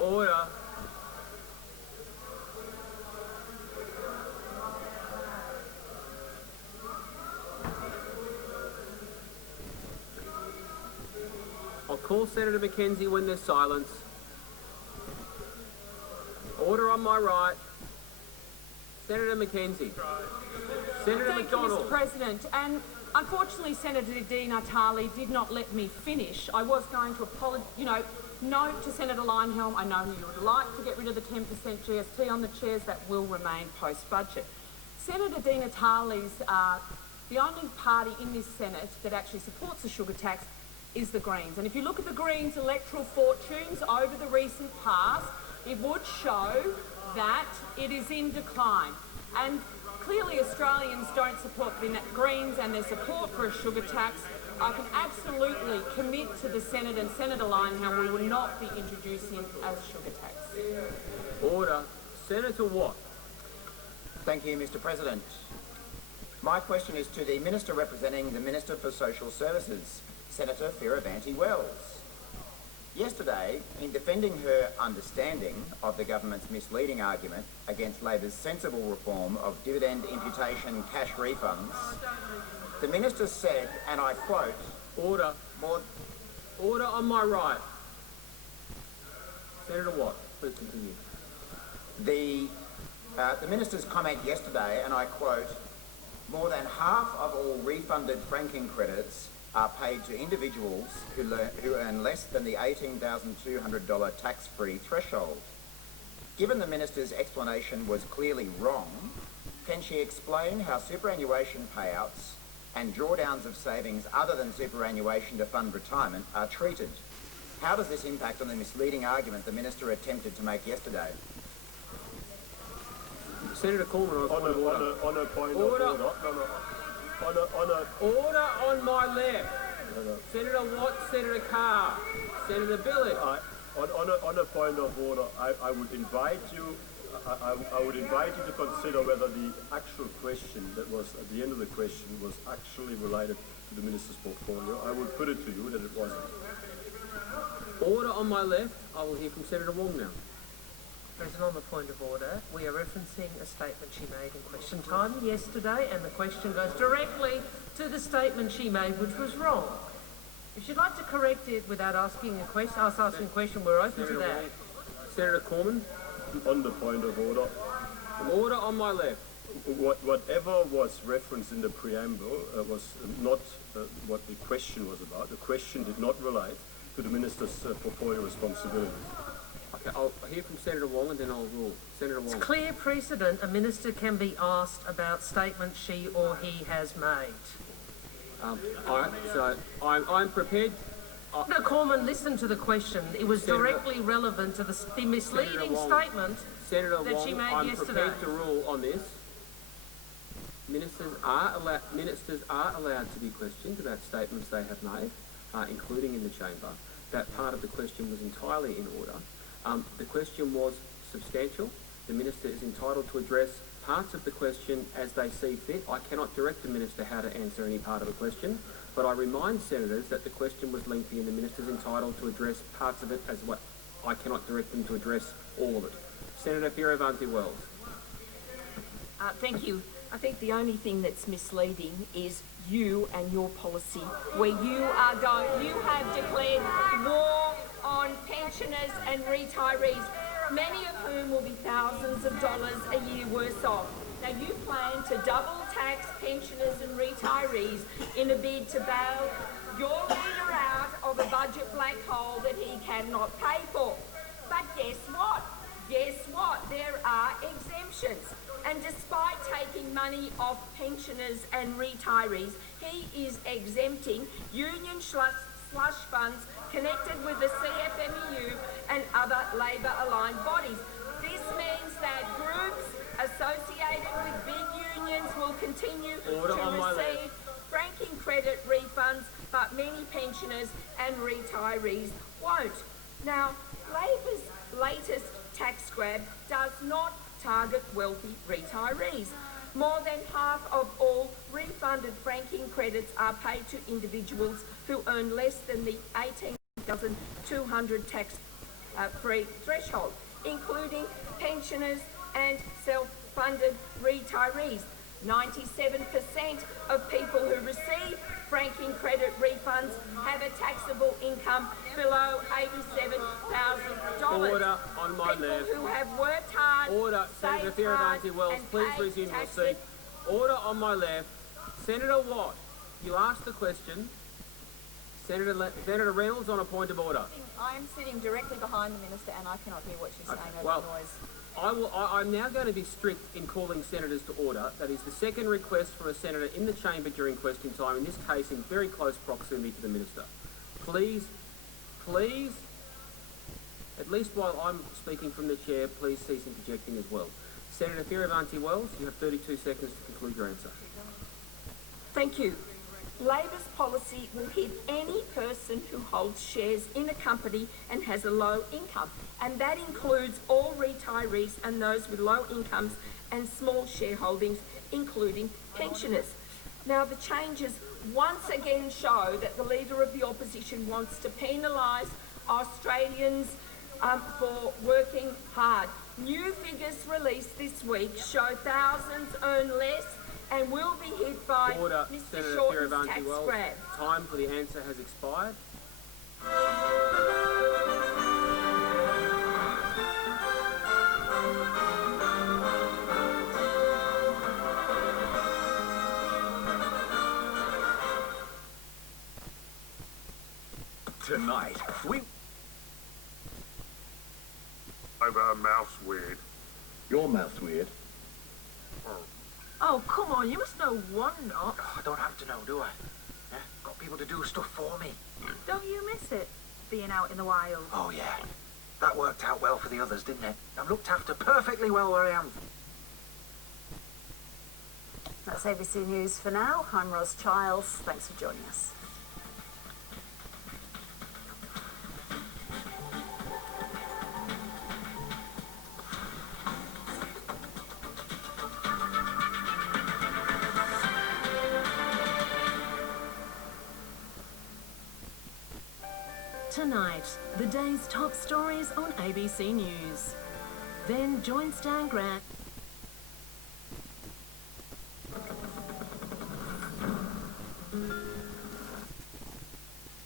Order. I'll call Senator McKenzie when there's silence. Order on my right. Senator McKenzie. Senator Thank McDonald. you, Mr. President. And unfortunately, Senator Di Natale did not let me finish. I was going to note to Senator Lionhelm, I know you would like to get rid of the 10% GST on the chairs. That will remain post-budget. Senator Di Natale's, the only party in this Senate that actually supports the sugar tax is the Greens. And if you look at the Greens' electoral fortunes over the recent past, it would show that it is in decline. And clearly Australians don't support the Greens and their support for a sugar tax. I can absolutely commit to the Senate and Senator Lionhelm we will not be introducing a sugar tax. Order. Senator Watt. Thank you, Mr. President. My question is to the Minister representing the Minister for Social Services, Senator Fierravanti-Wells. Yesterday, in defending her understanding of the government's misleading argument against Labor's sensible reform of dividend imputation cash refunds, the Minister said, and I quote, Order. Order on my right. Senator Watt, please continue. The Minister's comment yesterday, and I quote, more than half of all refunded franking credits are paid to individuals who earn less than the $18,200 tax-free threshold. Given the Minister's explanation was clearly wrong, can she explain how superannuation payouts and drawdowns of savings other than superannuation to fund retirement are treated? How does this impact on the misleading argument the Minister attempted to make yesterday? Senator Coleman on a point of order. On a point Order. of order. Order on my left. Senator Watt, Senator Carr, Senator Billet. On a point of order, I would invite you. I would invite you to consider whether the actual question that was at the end of the question was actually related to the Minister's portfolio. I would put it to you that it wasn't. Order on my left. I will hear from Senator Wong now. President, on the point of order, we are referencing a statement she made in question time yesterday, and the question goes directly to the statement she made, which was wrong. If she'd like to correct it without asking a question, we're open to that. Senator Cormann. On the point of order. Order on my left. Whatever was referenced in the preamble was not what the question was about. The question did not relate to the Minister's portfolio responsibilities. Okay, I'll hear from Senator Wong and then I'll rule. Senator Wong. It's clear precedent a minister can be asked about statements she or he has made. All right, so I'm prepared. No, Cormann, listen to the question. It was directly relevant to the misleading statement that she made yesterday. I'm prepared to rule on this. Ministers are allowed to be questioned about statements they have made, including in the chamber. That part of the question was entirely in order. The question was substantial. The Minister is entitled to address parts of the question as they see fit. I cannot direct the Minister how to answer any part of a question, but I remind senators that the question was lengthy and the Minister's entitled to address parts of it as well. I cannot direct them to address all of it. Senator Fierravanti-Wells. Thank you. I think the only thing that's misleading is you and your policy, where you have declared war on pensioners and retirees, many of whom will be thousands of dollars a year worse off. Now you plan to double tax pensioners and retirees in a bid to bail your leader out of a budget black hole that he cannot pay for. But guess what? Guess what? There are exemptions. And despite taking money off pensioners and retirees, he is exempting union slush funds connected with the CFMEU and other Labor-aligned bodies. This means that groups associated with big unions will continue to receive franking credit refunds, but many pensioners and retirees won't. Now, Labor's latest tax grab does not target wealthy retirees. More than half of all refunded franking credits are paid to individuals who earn less than the $18,200 tax-free threshold, including pensioners and self-funded retirees. 97% of people who receive franking credit refunds have a taxable income below $87,000. Order on my people left. Who have worked hard. Order, Senator Fierravanti-Wells, please resume your seat. Order on my left. Senator Watt, you asked the question. Senator Reynolds on a point of order. I'm sitting directly behind the Minister and I cannot hear what she's saying over well, the noise. I'm now going to be strict in calling senators to order. That is the second request from a senator in the chamber during question time, in this case in very close proximity to the Minister. Please, at least while I'm speaking from the chair, please cease interjecting as well. Senator Fierravanti-Wells, you have 32 seconds to conclude your answer. Thank you. Labor's policy will hit any person who holds shares in a company and has a low income, and that includes all retirees and those with low incomes and small shareholdings, including pensioners. Now, the changes once again show that the Leader of the Opposition wants to penalise Australians for working hard. New figures released this week show thousands earn less and will be hit by Order, Mr. Senator Shorten's tax Fierravanti-Wells. grab. Time for the answer has expired. Tonight, we... Over mouth's weird. Your mouth's weird. Oh, come on, you must know one knot. I don't have to know, do I? Yeah? Got people to do stuff for me. Don't you miss it, being out in the wild? Oh, yeah. That worked out well for the others, didn't it? I'm looked after perfectly well where I am. That's ABC News for now. I'm Ros Childs. Thanks for joining us. Tonight, the day's top stories on ABC News. Then join Stan Grant.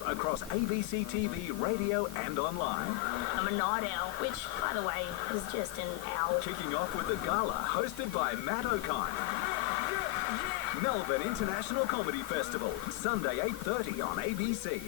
Across ABC TV, radio and online. I'm a night owl, which, by the way, is just an owl. Kicking off with the gala, hosted by Matt O'Kine. Melbourne International Comedy Festival, Sunday 8:30 on ABC.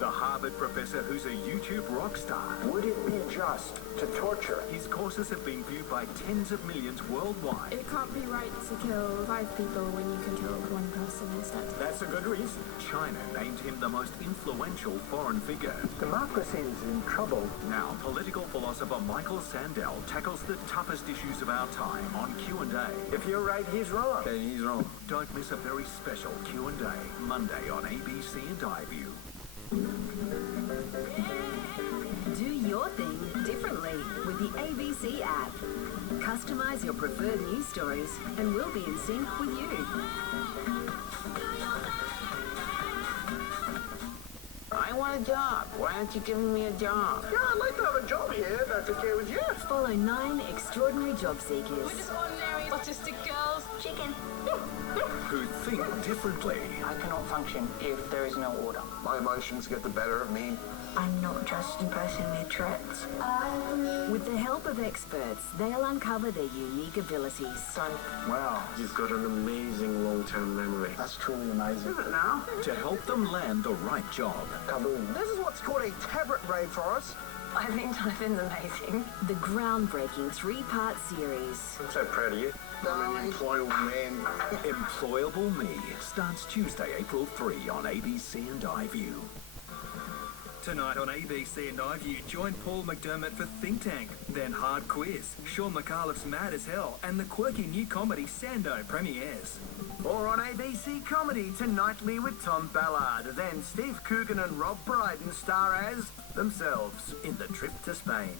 The Harvard professor who's a YouTube rock star. Would it be just to torture? His courses have been viewed by tens of millions worldwide. It can't be right to kill 5 people when you can kill 1 person instead. That's a good reason. China named him the most influential foreign figure. Democracy is in trouble. Now, political philosopher Michael Sandel tackles the toughest issues of our time on Q&A. If you're right, he's wrong. Then he's wrong. Don't miss a very special Q&A, Monday on ABC and iView. Do your thing differently with the ABC app. Customise your preferred news stories and we'll be in sync with you. I want a job. Why aren't you giving me a job? Yeah, I'd like to have a job here, if that's okay with you. Follow 9 extraordinary job seekers. We're just ordinary autistic girls. Chicken. Who think differently. I cannot function if there is no order. My emotions get the better of me. I'm not just a person with Tourette's. With the help of experts, they'll uncover their unique abilities. Wow, you've got an amazing long-term memory. That's truly amazing. Is it now? To help them land the right job. Kaboom. This is what's called a tablet rave for us. I think Jonathan's amazing. The groundbreaking 3-part series. I'm so proud of you. I'm an employable man. Employable Me starts Tuesday, April 3 on ABC and iView. Tonight on ABC and iView, join Paul McDermott for Think Tank, then Hard Quiz, Sean McAuliffe's Mad as Hell, and the quirky new comedy Sando premieres. Or on ABC Comedy, Tonightly with Tom Ballard. Then Steve Coogan and Rob Brydon star as themselves in The Trip to Spain.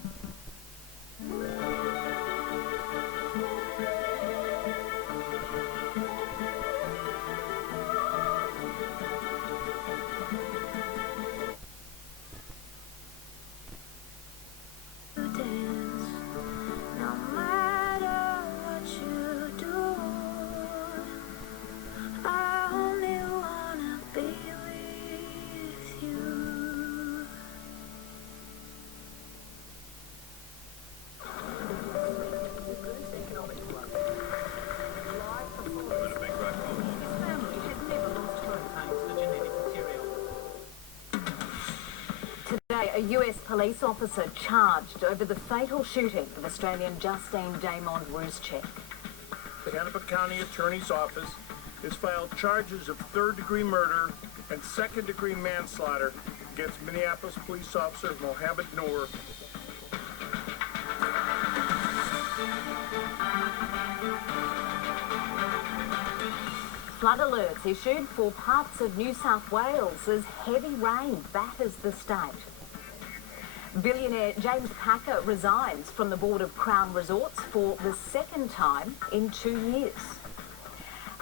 A US police officer charged over the fatal shooting of Australian Justine Damond Ruszczyk. The Hennepin County Attorney's Office has filed charges of third-degree murder and second-degree manslaughter against Minneapolis police officer Mohammed Noor. Flood alerts issued for parts of New South Wales as heavy rain batters the state. Billionaire James Packer resigns from the board of Crown Resorts for the second time in 2 years.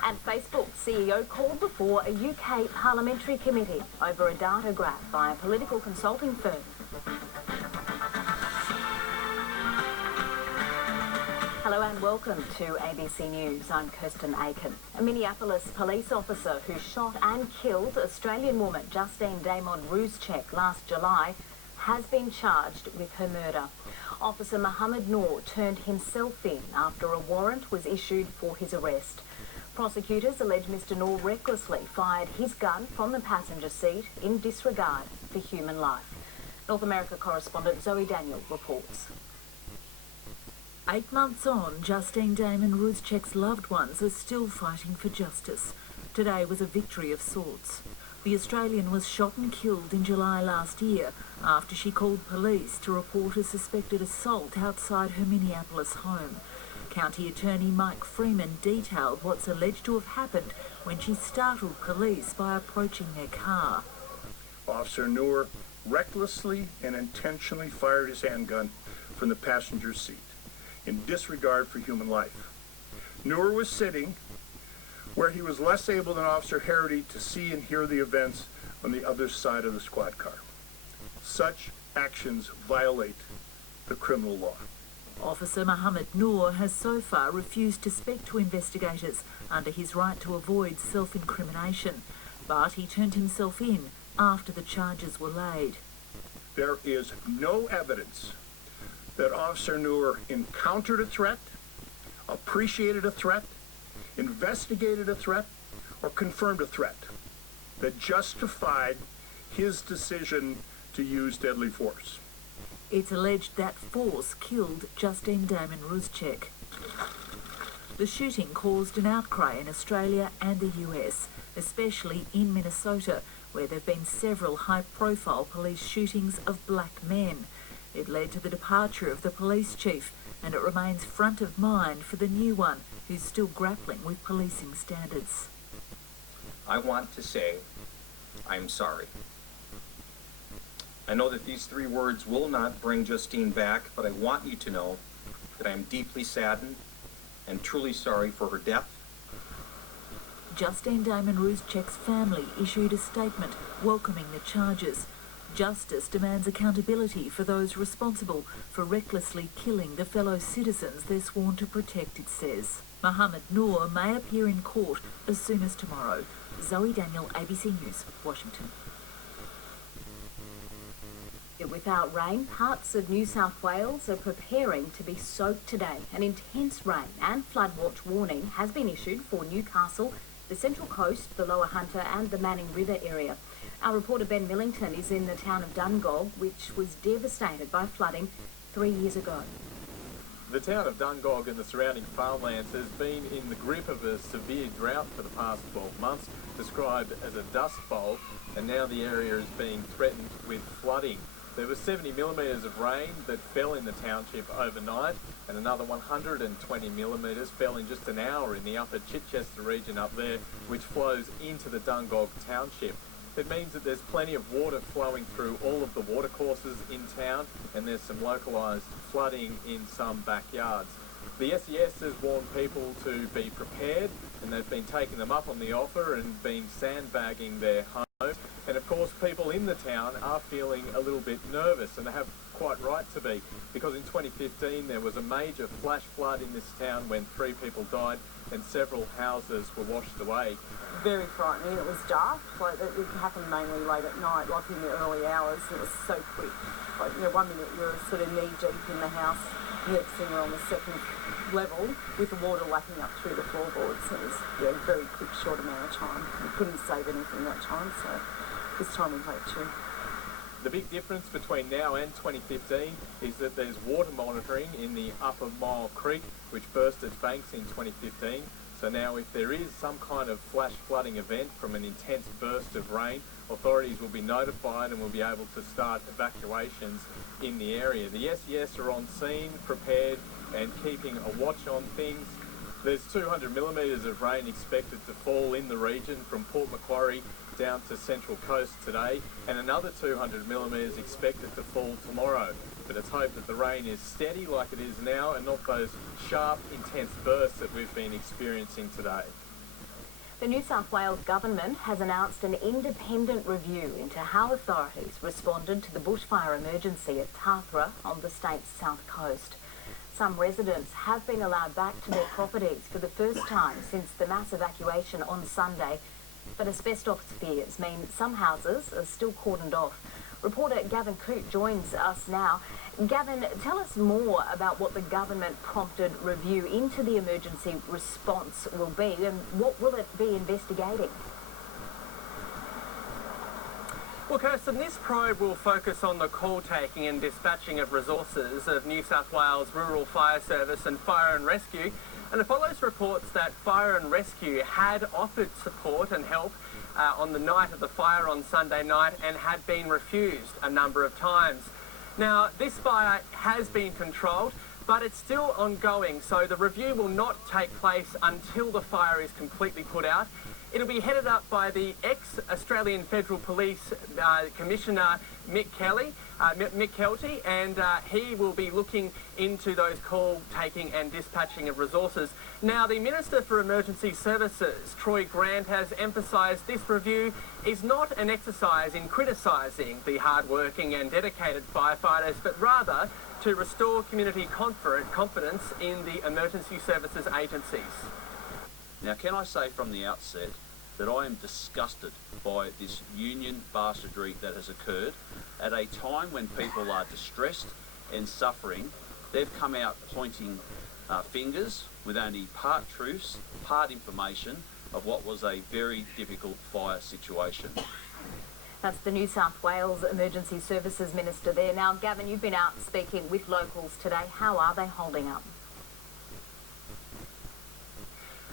And Facebook CEO called before a UK parliamentary committee over a data graph by a political consulting firm. Hello and welcome to ABC News. I'm Kirsten Aiken. A Minneapolis police officer who shot and killed Australian woman Justine Damond Ruszczyk last July has been charged with her murder. Officer Mohammed Noor turned himself in after a warrant was issued for his arrest. Prosecutors allege Mr. Noor recklessly fired his gun from the passenger seat in disregard for human life. North America correspondent Zoe Daniel reports. 8 months on, Justine Damond Ruszczyk's loved ones are still fighting for justice. Today was a victory of sorts. The Australian was shot and killed in July last year after she called police to report a suspected assault outside her Minneapolis home. County Attorney Mike Freeman detailed what's alleged to have happened when she startled police by approaching their car. Officer Noor recklessly and intentionally fired his handgun from the passenger seat in disregard for human life. Noor was sitting where he was less able than Officer Harity to see and hear the events on the other side of the squad car. Such actions violate the criminal law. Officer Mohammed Noor has so far refused to speak to investigators under his right to avoid self-incrimination, but he turned himself in after the charges were laid. There is no evidence that Officer Noor encountered a threat, appreciated a threat, investigated a threat, or confirmed a threat that justified his decision to use deadly force. It's alleged that force killed Justine Damond Ruszczyk. The shooting caused an outcry in Australia and the US, especially in Minnesota, where there have been several high-profile police shootings of black men. It led to the departure of the police chief, and it remains front of mind for the new one, who's still grappling with policing standards. I want to say, I'm sorry. I know that these 3 words will not bring Justine back, but I want you to know that I am deeply saddened and truly sorry for her death. Justine Damon Ruszczek's family issued a statement welcoming the charges. Justice demands accountability for those responsible for recklessly killing the fellow citizens they're sworn to protect, it says. Mohammed Noor may appear in court as soon as tomorrow. Zoe Daniel, ABC News, Washington. Without rain, parts of New South Wales are preparing to be soaked today. An intense rain and flood watch warning has been issued for Newcastle, the Central Coast, the Lower Hunter and the Manning River area. Our reporter Ben Millington is in the town of Dungog, which was devastated by flooding 3 years ago. The town of Dungog and the surrounding farmlands has been in the grip of a severe drought for the past 12 months, described as a dust bowl, and now the area is being threatened with flooding. There was 70 millimetres of rain that fell in the township overnight, and another 120 millimetres fell in just an hour in the upper Chichester region up there, which flows into the Dungog township. It means that there's plenty of water flowing through all of the watercourses in town, and there's some localised flooding in some backyards. The SES has warned people to be prepared, and they've been taking them up on the offer and been sandbagging their homes. And of course, people in the town are feeling a little bit nervous, and they have quite right to be, because in 2015 there was a major flash flood in this town when 3 people died and several houses were washed away. Very frightening. It was dark, like it happened mainly late at night, like in the early hours. It was so quick. Like, you know, 1 minute you're sort of knee deep in the house, next thing you're on the second level with the water lapping up through the floorboards. It was a very quick, short amount of time. We couldn't save anything that time, so this time we hope to. The big difference between now and 2015 is that there's water monitoring in the Upper Mile Creek, which burst its banks in 2015. So now if there is some kind of flash flooding event from an intense burst of rain, authorities will be notified and will be able to start evacuations in the area. The SES are on scene, prepared and keeping a watch on things. There's 200 millimetres of rain expected to fall in the region from Port Macquarie down to Central Coast today, and another 200 millimetres expected to fall tomorrow. But it's hoped that the rain is steady like it is now and not those sharp, intense bursts that we've been experiencing today. The New South Wales government has announced an independent review into how authorities responded to the bushfire emergency at Tathra on the state's south coast. Some residents have been allowed back to their properties for the first time since the mass evacuation on Sunday, but asbestos fears mean some houses are still cordoned off. Reporter Gavin Coote joins us now. Gavin, tell us more about what the government-prompted review into the emergency response will be, and what will it be investigating? Well, Kirsten, this probe will focus on the call-taking and dispatching of resources of New South Wales Rural Fire Service and Fire and Rescue, and it follows reports that Fire and Rescue had offered support and help on the night of the fire on Sunday night and had been refused a number of times. Now, this fire has been controlled, but it's still ongoing, so the review will not take place until the fire is completely put out. It'll be headed up by the ex-Australian Federal Police Commissioner Mick Kelty, and he will be looking into those call-taking and dispatching of resources. Now, the Minister for Emergency Services, Troy Grant, has emphasised this review is not an exercise in criticising the hard-working and dedicated firefighters, but rather to restore community confidence in the emergency services agencies. Now, can I say from the outset that I am disgusted by this union bastardry that has occurred at a time when people are distressed and suffering. They've come out pointing fingers with only part truths, part information of what was a very difficult fire situation. That's the New South Wales Emergency Services Minister there. Now, Gavin, you've been out speaking with locals today. How are they holding up?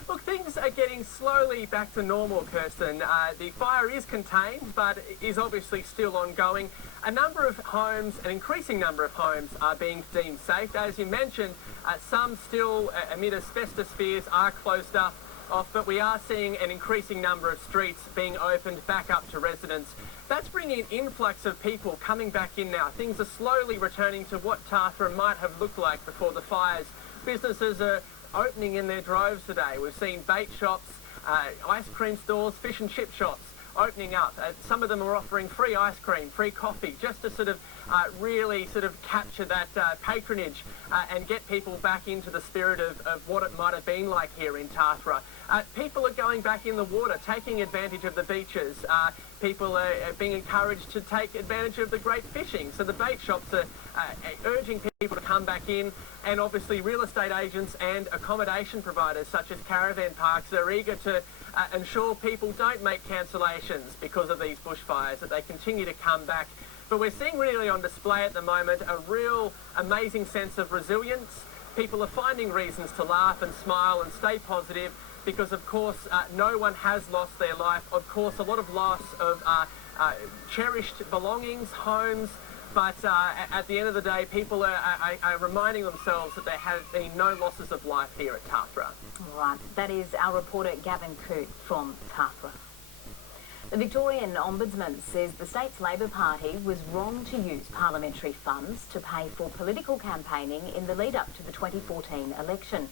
Look, things are getting slowly back to normal, Kirsten. The fire is contained, but is obviously still ongoing. A number of homes, an increasing number of homes, are being deemed safe. As you mentioned, some still, amid asbestos fears, are closed up off, but we are seeing an increasing number of streets being opened back up to residents. That's bringing an influx of people coming back in now. Things are slowly returning to what Tathra might have looked like before the fires. Businesses are opening in their droves today. We've seen bait shops, ice cream stores, fish and chip shops opening up. Some of them are offering free ice cream, free coffee, just to sort of really sort of capture that patronage and get people back into the spirit of what it might have been like here in Tathra. People are going back in the water, taking advantage of the beaches. People are being encouraged to take advantage of the great fishing. So the bait shops are urging people to come back in, and obviously real estate agents and accommodation providers such as caravan parks are eager to ensure people don't make cancellations because of these bushfires, that they continue to come back. But we're seeing really on display at the moment a real amazing sense of resilience. People are finding reasons to laugh and smile and stay positive because, of course, no one has lost their life. Of course, a lot of loss of cherished belongings, homes, but at the end of the day, people are reminding themselves that there have been no losses of life here at Tathra. All right, that is our reporter Gavin Coote from Tathra. The Victorian Ombudsman says the state's Labor Party was wrong to use parliamentary funds to pay for political campaigning in the lead-up to the 2014 election.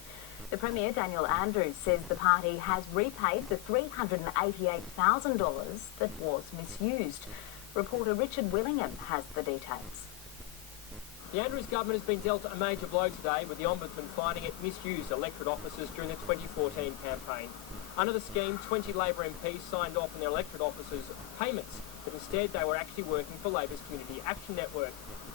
The Premier, Daniel Andrews, says the party has repaid the $388,000 that was misused. Reporter Richard Willingham has the details. The Andrews government has been dealt a major blow today, with the Ombudsman finding it misused electorate offices during the 2014 campaign. Under the scheme, 20 Labor MPs signed off on their electorate officers' payments, but instead they were actually working for Labor's Community Action Network.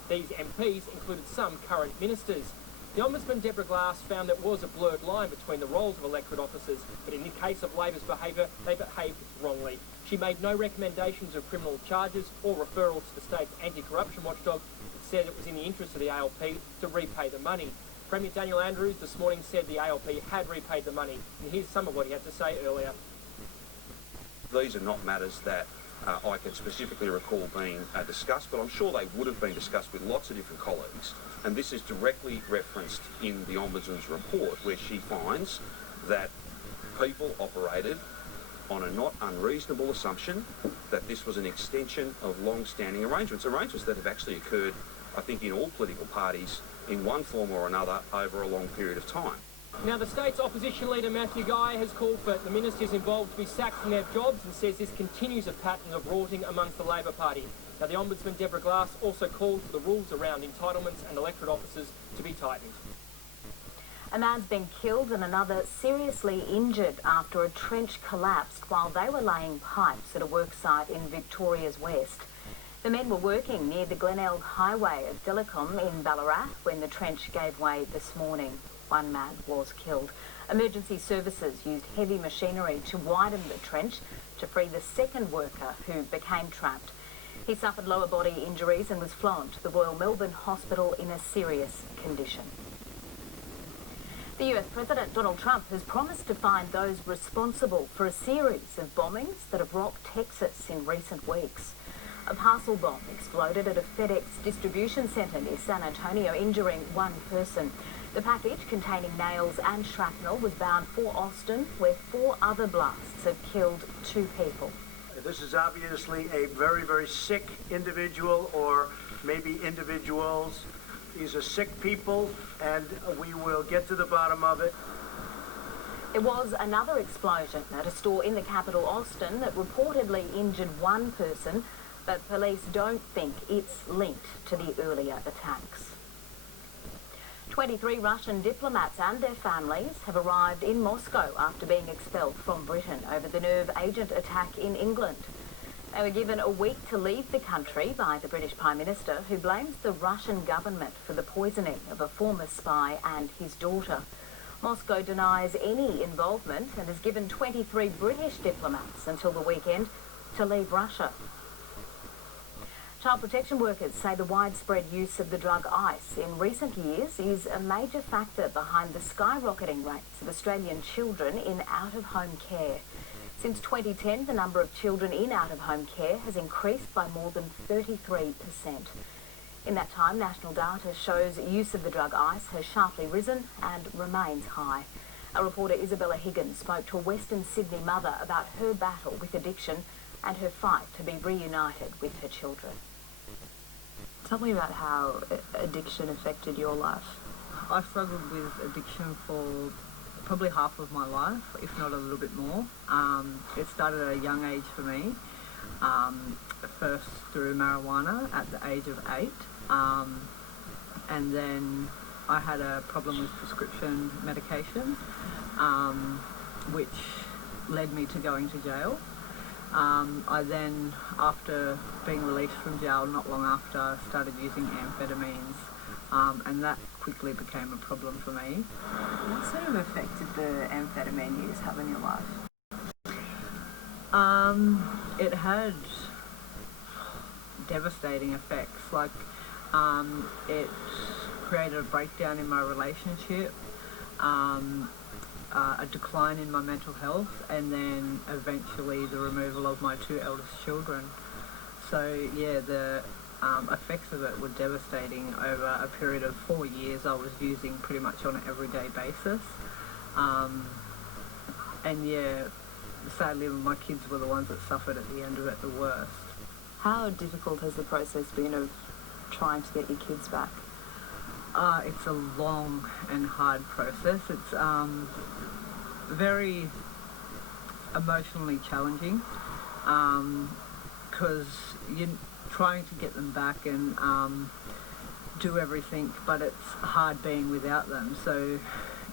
These MPs included some current ministers. The Ombudsman, Deborah Glass, found there was a blurred line between the roles of electorate officers, but in the case of Labor's behaviour, they behaved wrongly. She made no recommendations of criminal charges or referrals to the state's anti-corruption watchdog, but said it was in the interest of the ALP to repay the money. Premier Daniel Andrews this morning said the ALP had repaid the money, and here's some of what he had to say earlier. These are not matters that I can specifically recall being discussed, but I'm sure they would have been discussed with lots of different colleagues. And this is directly referenced in the Ombudsman's report, where she finds that people operated on a not unreasonable assumption that this was an extension of long-standing arrangements that have actually occurred, I think, in all political parties in one form or another over a long period of time. Now, the state's opposition leader Matthew Guy has called for the ministers involved to be sacked from their jobs and says this continues a pattern of rorting amongst the Labor Party. Now, the Ombudsman, Deborah Glass, also called for the rules around entitlements and electorate officers to be tightened. A man's been killed and another seriously injured after a trench collapsed while they were laying pipes at a worksite in Victoria's west. The men were working near the Glenelg Highway at Dillicum in Ballarat when the trench gave way this morning. One man was killed. Emergency services used heavy machinery to widen the trench to free the second worker who became trapped. He suffered lower body injuries and was flown to the Royal Melbourne Hospital in a serious condition. The US President Donald Trump has promised to find those responsible for a series of bombings that have rocked Texas in recent weeks. A parcel bomb exploded at a FedEx distribution centre near San Antonio, injuring one person. The package, containing nails and shrapnel, was bound for Austin, where 4 other blasts have killed 2 people. This is obviously a very, very sick individual, or maybe individuals. These are sick people, and we will get to the bottom of it. There was another explosion at a store in the capital, Austin, that reportedly injured one person, but police don't think it's linked to the earlier attacks. 23 Russian diplomats and their families have arrived in Moscow after being expelled from Britain over the nerve agent attack in England. They were given a week to leave the country by the British Prime Minister, who blames the Russian government for the poisoning of a former spy and his daughter. Moscow denies any involvement and has given 23 British diplomats until the weekend to leave Russia. Child protection workers say the widespread use of the drug ice in recent years is a major factor behind the skyrocketing rates of Australian children in out-of-home care. Since 2010, the number of children in out-of-home care has increased by more than 33%. In that time, national data shows use of the drug ice has sharply risen and remains high. Our reporter Isabella Higgins spoke to a Western Sydney mother about her battle with addiction and her fight to be reunited with her children. Tell me about how addiction affected your life. I struggled with addiction for probably half of my life, if not a little bit more. It started at a young age for me, first through marijuana at the age of 8, and then I had a problem with prescription medication, which led me to going to jail. I then, after being released from jail, not long after, started using amphetamines, and that quickly became a problem for me. What sort of effect did the amphetamine use have on your life? It had devastating effects. Like, it created a breakdown in my relationship, a decline in my mental health, and then eventually the removal of my 2 eldest children. So yeah, the effects of it were devastating. Over a period of 4 years I was using pretty much on an everyday basis. And yeah, sadly my kids were the ones that suffered at the end of it the worst. How difficult has the process been of trying to get your kids back? It's a long and hard process. It's very emotionally challenging because you're trying to get them back and do everything, but it's hard being without them. So,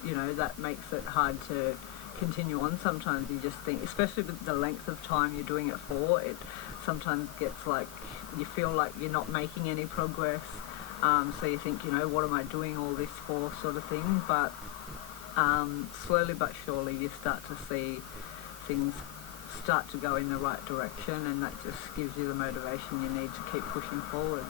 you know, that makes it hard to continue on. Sometimes you just think, especially with the length of time you're doing it for, it sometimes gets like, you feel like you're not making any progress. So you think, you know, what am I doing all this for, sort of thing. But slowly but surely you start to see things start to go in the right direction, and that just gives you the motivation you need to keep pushing forward.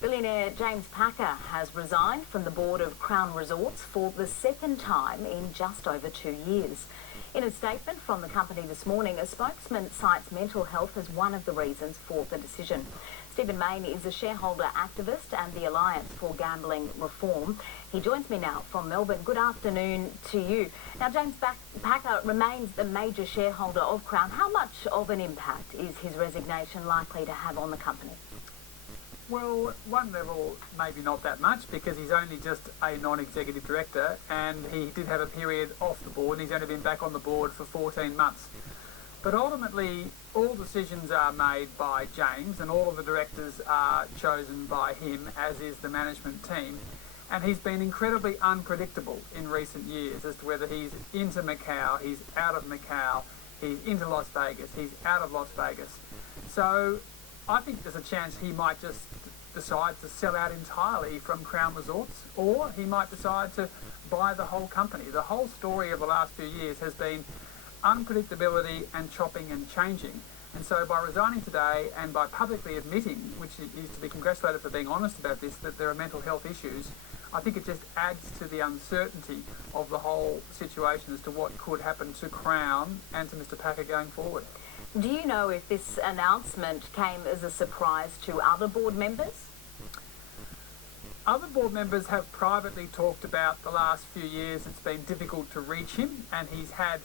Billionaire James Packer has resigned from the board of Crown Resorts for the second time in just over 2 years. In a statement from the company this morning, a spokesman cites mental health as one of the reasons for the decision. Stephen Mayne is a shareholder activist and the Alliance for Gambling Reform. He joins me now from Melbourne. Good afternoon to you. Now, James Packer remains the major shareholder of Crown. How much of an impact is his resignation likely to have on the company? Well, one level, maybe not that much, because he's only just a non-executive director, and he did have a period off the board, and he's only been back on the board for 14 months. But ultimately, all decisions are made by James, and all of the directors are chosen by him, as is the management team. And he's been incredibly unpredictable in recent years as to whether he's into Macau, he's out of Macau, he's into Las Vegas, he's out of Las Vegas. So I think there's a chance he might just decide to sell out entirely from Crown Resorts, or he might decide to buy the whole company. The whole story of the last few years has been unpredictability and chopping and changing. And so by resigning today and by publicly admitting, which is to be congratulated for being honest about this, that there are mental health issues, I think it just adds to the uncertainty of the whole situation as to what could happen to Crown and to Mr. Packer going forward. Do you know if this announcement came as a surprise to other board members? Other board members have privately talked about the last few years it's been difficult to reach him, and he's had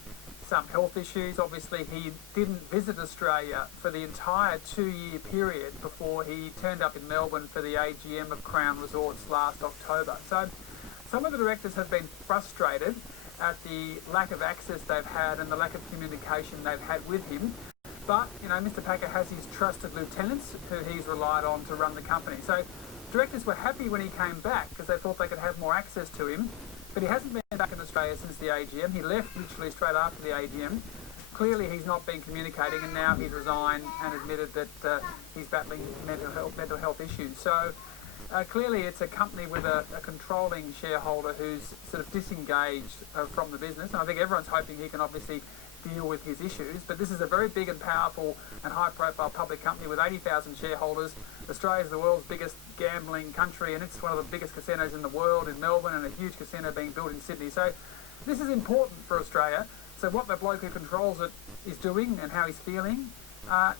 some health issues. Obviously, he didn't visit Australia for the entire 2-year period before he turned up in Melbourne for the AGM of Crown Resorts last October. So some of the directors have been frustrated at the lack of access they've had and the lack of communication they've had with him. But, you know, Mr. Packer has his trusted lieutenants who he's relied on to run the company. So directors were happy when he came back because they thought they could have more access to him. But he hasn't been back in Australia since the AGM. He left literally straight after the AGM. Clearly he's not been communicating, and now he's resigned and admitted that he's battling mental health issues. So clearly it's a company with a controlling shareholder who's sort of disengaged from the business. And I think everyone's hoping he can obviously deal with his issues, but this is a very big and powerful and high-profile public company with 80,000 shareholders. Australia is the world's biggest gambling country, and it's one of the biggest casinos in the world in Melbourne, and a huge casino being built in Sydney. So this is important for Australia. So what the bloke who controls it is doing and how he's feeling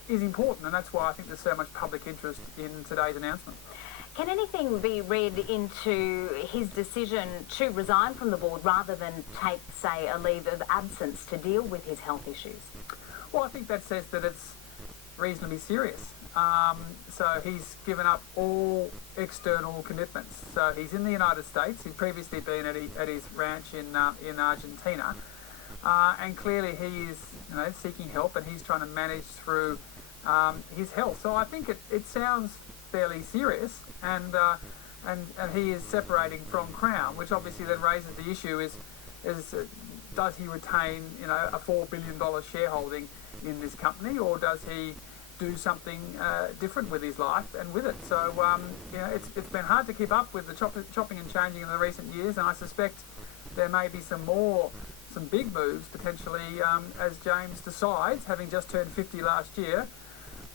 is important, and that's why I think there's so much public interest in today's announcement. Can anything be read into his decision to resign from the board rather than take, say, a leave of absence to deal with his health issues? Well, I think that says that it's reasonably serious. So he's given up all external commitments. So he's in the United States. He'd previously been at his ranch in Argentina, and clearly he is, seeking help, and he's trying to manage through his health. So I think it sounds fairly serious, and he is separating from Crown, which obviously then raises the issue: is does he retain a $4 billion shareholding in this company, or does he do something different with his life and with it? So it's been hard to keep up with the chopping and changing in the recent years, and I suspect there may be some big moves potentially as James decides, having just turned 50 last year,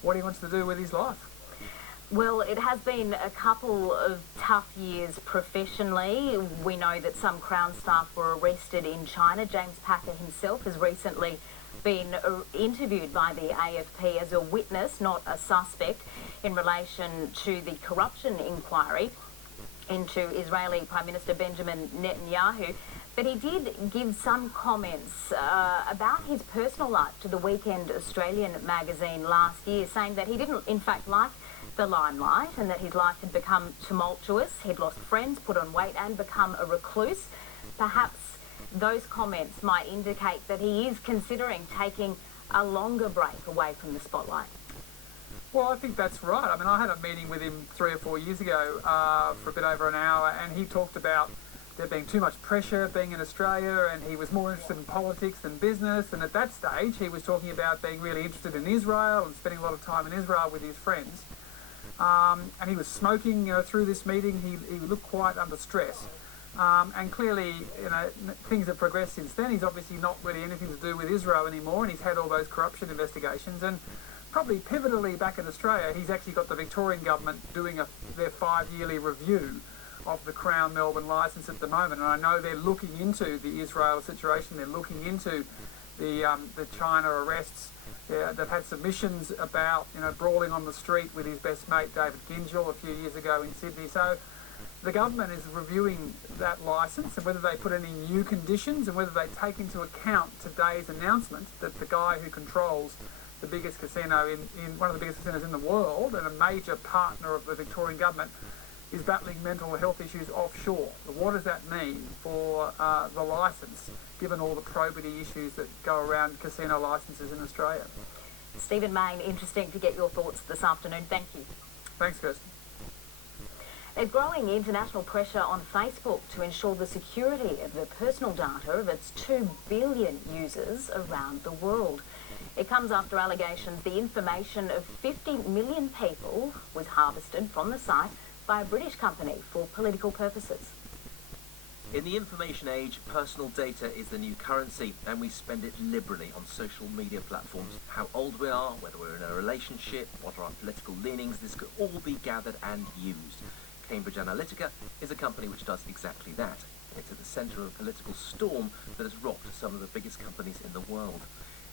what he wants to do with his life. Well, it has been a couple of tough years professionally. We know that some Crown staff were arrested in China. James Packer himself has recently been interviewed by the AFP as a witness, not a suspect, in relation to the corruption inquiry into Israeli Prime Minister Benjamin Netanyahu. But he did give some comments about his personal life to the Weekend Australian magazine last year, saying that he didn't, in fact, like the limelight and that his life had become tumultuous. He'd lost friends, put on weight and become a recluse. Perhaps those comments might indicate that he is considering taking a longer break away from the spotlight. Well, I think that's right. I mean, I had a meeting with him 3 or 4 years ago for a bit over an hour, and he talked about there being too much pressure being in Australia, and he was more interested in politics than business. And at that stage, he was talking about being really interested in Israel and spending a lot of time in Israel with his friends. And he was smoking through this meeting. He looked quite under stress. And clearly, things have progressed since then. He's obviously not really anything to do with Israel anymore, and he's had all those corruption investigations. And probably pivotally back in Australia, he's actually got the Victorian government doing their 5-yearly review of the Crown Melbourne licence at the moment. And I know they're looking into the Israel situation. They're looking into the China arrests. They've had submissions about brawling on the street with his best mate David Gingell a few years ago in Sydney. So the government is reviewing that licence and whether they put any new conditions and whether they take into account today's announcement that the guy who controls the biggest casino in one of the biggest casinos in the world and a major partner of the Victorian government is battling mental health issues offshore. What does that mean for the licence, given all the probity issues that go around casino licences in Australia? Stephen Main, interesting to get your thoughts this afternoon. Thank you. Thanks, Kirsten. There's growing international pressure on Facebook to ensure the security of the personal data of its 2 billion users around the world. It comes after allegations the information of 50 million people was harvested from the site by a British company for political purposes. In the information age, personal data is the new currency, and we spend it liberally on social media platforms. How old we are, whether we're in a relationship, what are our political leanings, this could all be gathered and used. Cambridge Analytica is a company which does exactly that. It's at the centre of a political storm that has rocked some of the biggest companies in the world.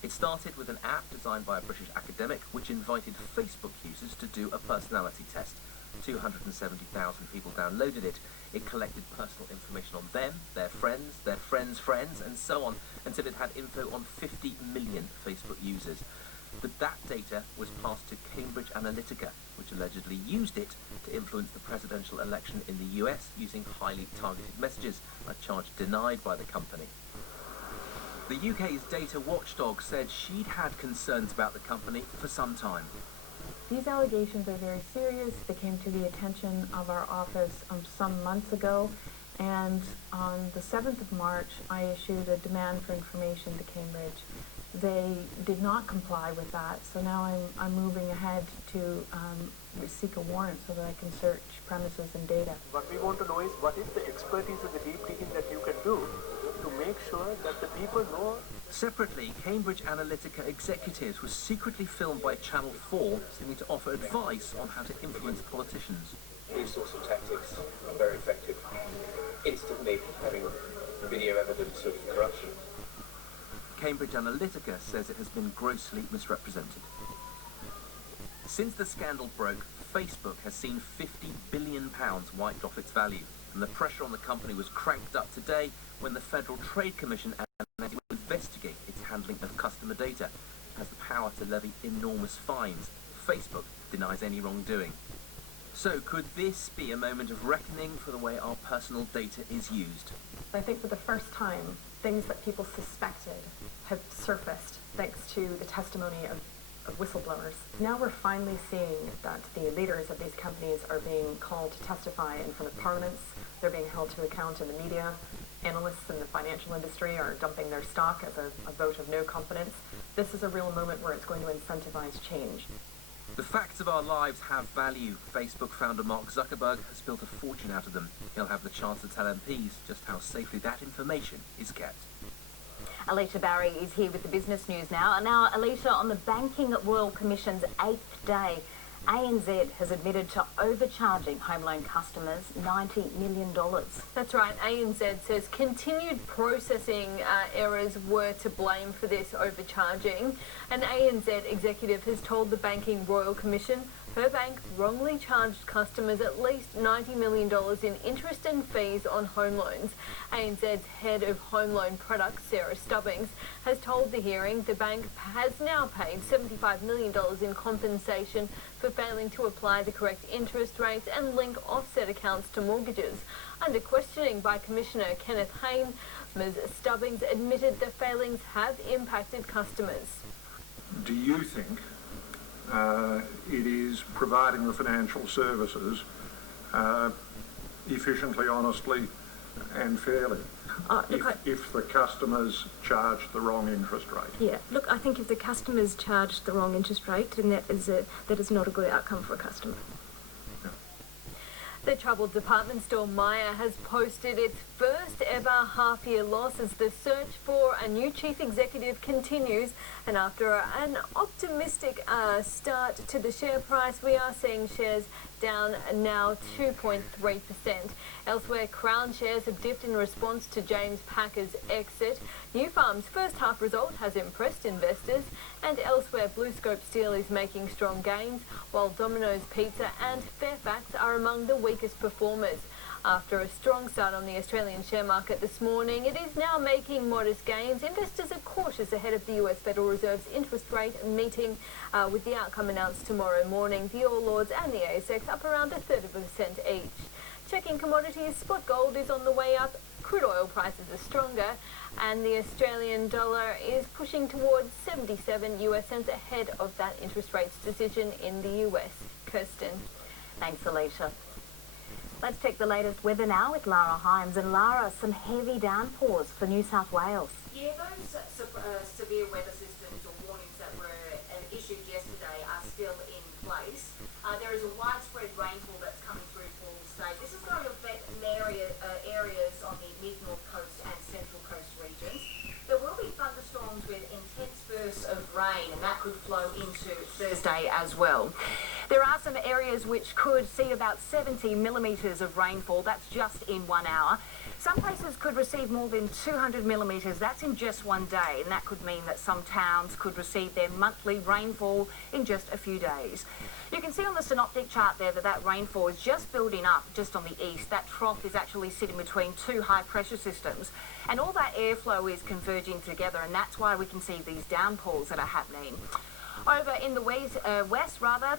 It started with an app designed by a British academic which invited Facebook users to do a personality test. 270,000 people downloaded it. It collected personal information on them, their friends' friends, and so on, until it had info on 50 million Facebook users. But that data was passed to Cambridge Analytica, which allegedly used it to influence the presidential election in the US using highly targeted messages, a charge denied by the company. The UK's data watchdog said she'd had concerns about the company for some time. These allegations are very serious. They came to the attention of our office some months ago, and on the 7th of March, I issued a demand for information to Cambridge. They did not comply with that, so now I'm moving ahead to seek a warrant so that I can search premises and data. What we want to know is what is the expertise of the deep digging that you can do to make sure that the people know. Separately, Cambridge Analytica executives were secretly filmed by Channel 4 seeming to offer advice on how to influence politicians. These sorts of tactics are very effective. Instantly having video evidence of corruption. Cambridge Analytica says it has been grossly misrepresented. Since the scandal broke, Facebook has seen £50 billion wiped off its value, and the pressure on the company was cranked up today when the Federal Trade Commission announced it will investigate its handling of customer data. It has the power to levy enormous fines. Facebook denies any wrongdoing. So could this be a moment of reckoning for the way our personal data is used? I think for the first time, things that people suspected have surfaced thanks to the testimony of whistleblowers. Now we're finally seeing that the leaders of these companies are being called to testify in front of parliaments. They're being held to account in the media. Analysts in the financial industry are dumping their stock as a vote of no confidence. This is a real moment where it's going to incentivize change. The facts of our lives have value. Facebook founder Mark Zuckerberg has built a fortune out of them. He'll have the chance to tell MPs just how safely that information is kept. Alicia Barry is here with the business news now. Now, Alicia, on the Banking Royal Commission's 8th day, ANZ has admitted to overcharging home loan customers $90 million. That's right. ANZ says continued processing errors were to blame for this overcharging. An ANZ executive has told the Banking Royal Commission her bank wrongly charged customers at least $90 million in interest and fees on home loans. ANZ's head of home loan products, Sarah Stubbings, has told the hearing the bank has now paid $75 million in compensation for failing to apply the correct interest rates and link offset accounts to mortgages. Under questioning by Commissioner Kenneth Hayne, Ms Stubbings admitted the failings have impacted customers. Do you think it is providing the financial services efficiently, honestly and fairly if the customers charge the wrong interest rate? Yeah, look, I think if the customers charge the wrong interest rate, then that is not a good outcome for a customer. The troubled department store Myer has posted its first ever half-year loss as the search for a new chief executive continues. And after an optimistic start to the share price, we are seeing shares down now 2.3%. Elsewhere, Crown shares have dipped in response to James Packer's exit. New Farm's first half result has impressed investors, and elsewhere BlueScope Steel is making strong gains, while Domino's Pizza and Fairfax are among the weakest performers. After a strong start on the Australian share market this morning, it is now making modest gains. Investors are cautious ahead of the US Federal Reserve's interest rate meeting, with the outcome announced tomorrow morning. The All Ords and the ASX up around 1/3% each. Checking commodities, spot gold is on the way up, crude oil prices are stronger, and the Australian dollar is pushing towards 77 US cents ahead of that interest rates decision in the US. Kirsten. Thanks, Alicia. Let's check the latest weather now with Lara Himes. And Lara, some heavy downpours for New South Wales. Yeah, those severe weather systems or warnings that were issued yesterday are still in place. There is a widespread rainfall that's coming through for the state. This is going to affect areas on the mid-north coast and central coast regions. There will be thunderstorms with intense bursts of rain, and that could flow into Thursday as well. There are some areas which could see about 70 millimetres of rainfall. That's just in 1 hour. Some places could receive more than 200 millimetres. That's in just one day, and that could mean that some towns could receive their monthly rainfall in just a few days. You can see on the synoptic chart there that rainfall is just building up just on the east. That trough is actually sitting between two high pressure systems, and all that airflow is converging together, and that's why we can see these downpours that are happening. Over in the west,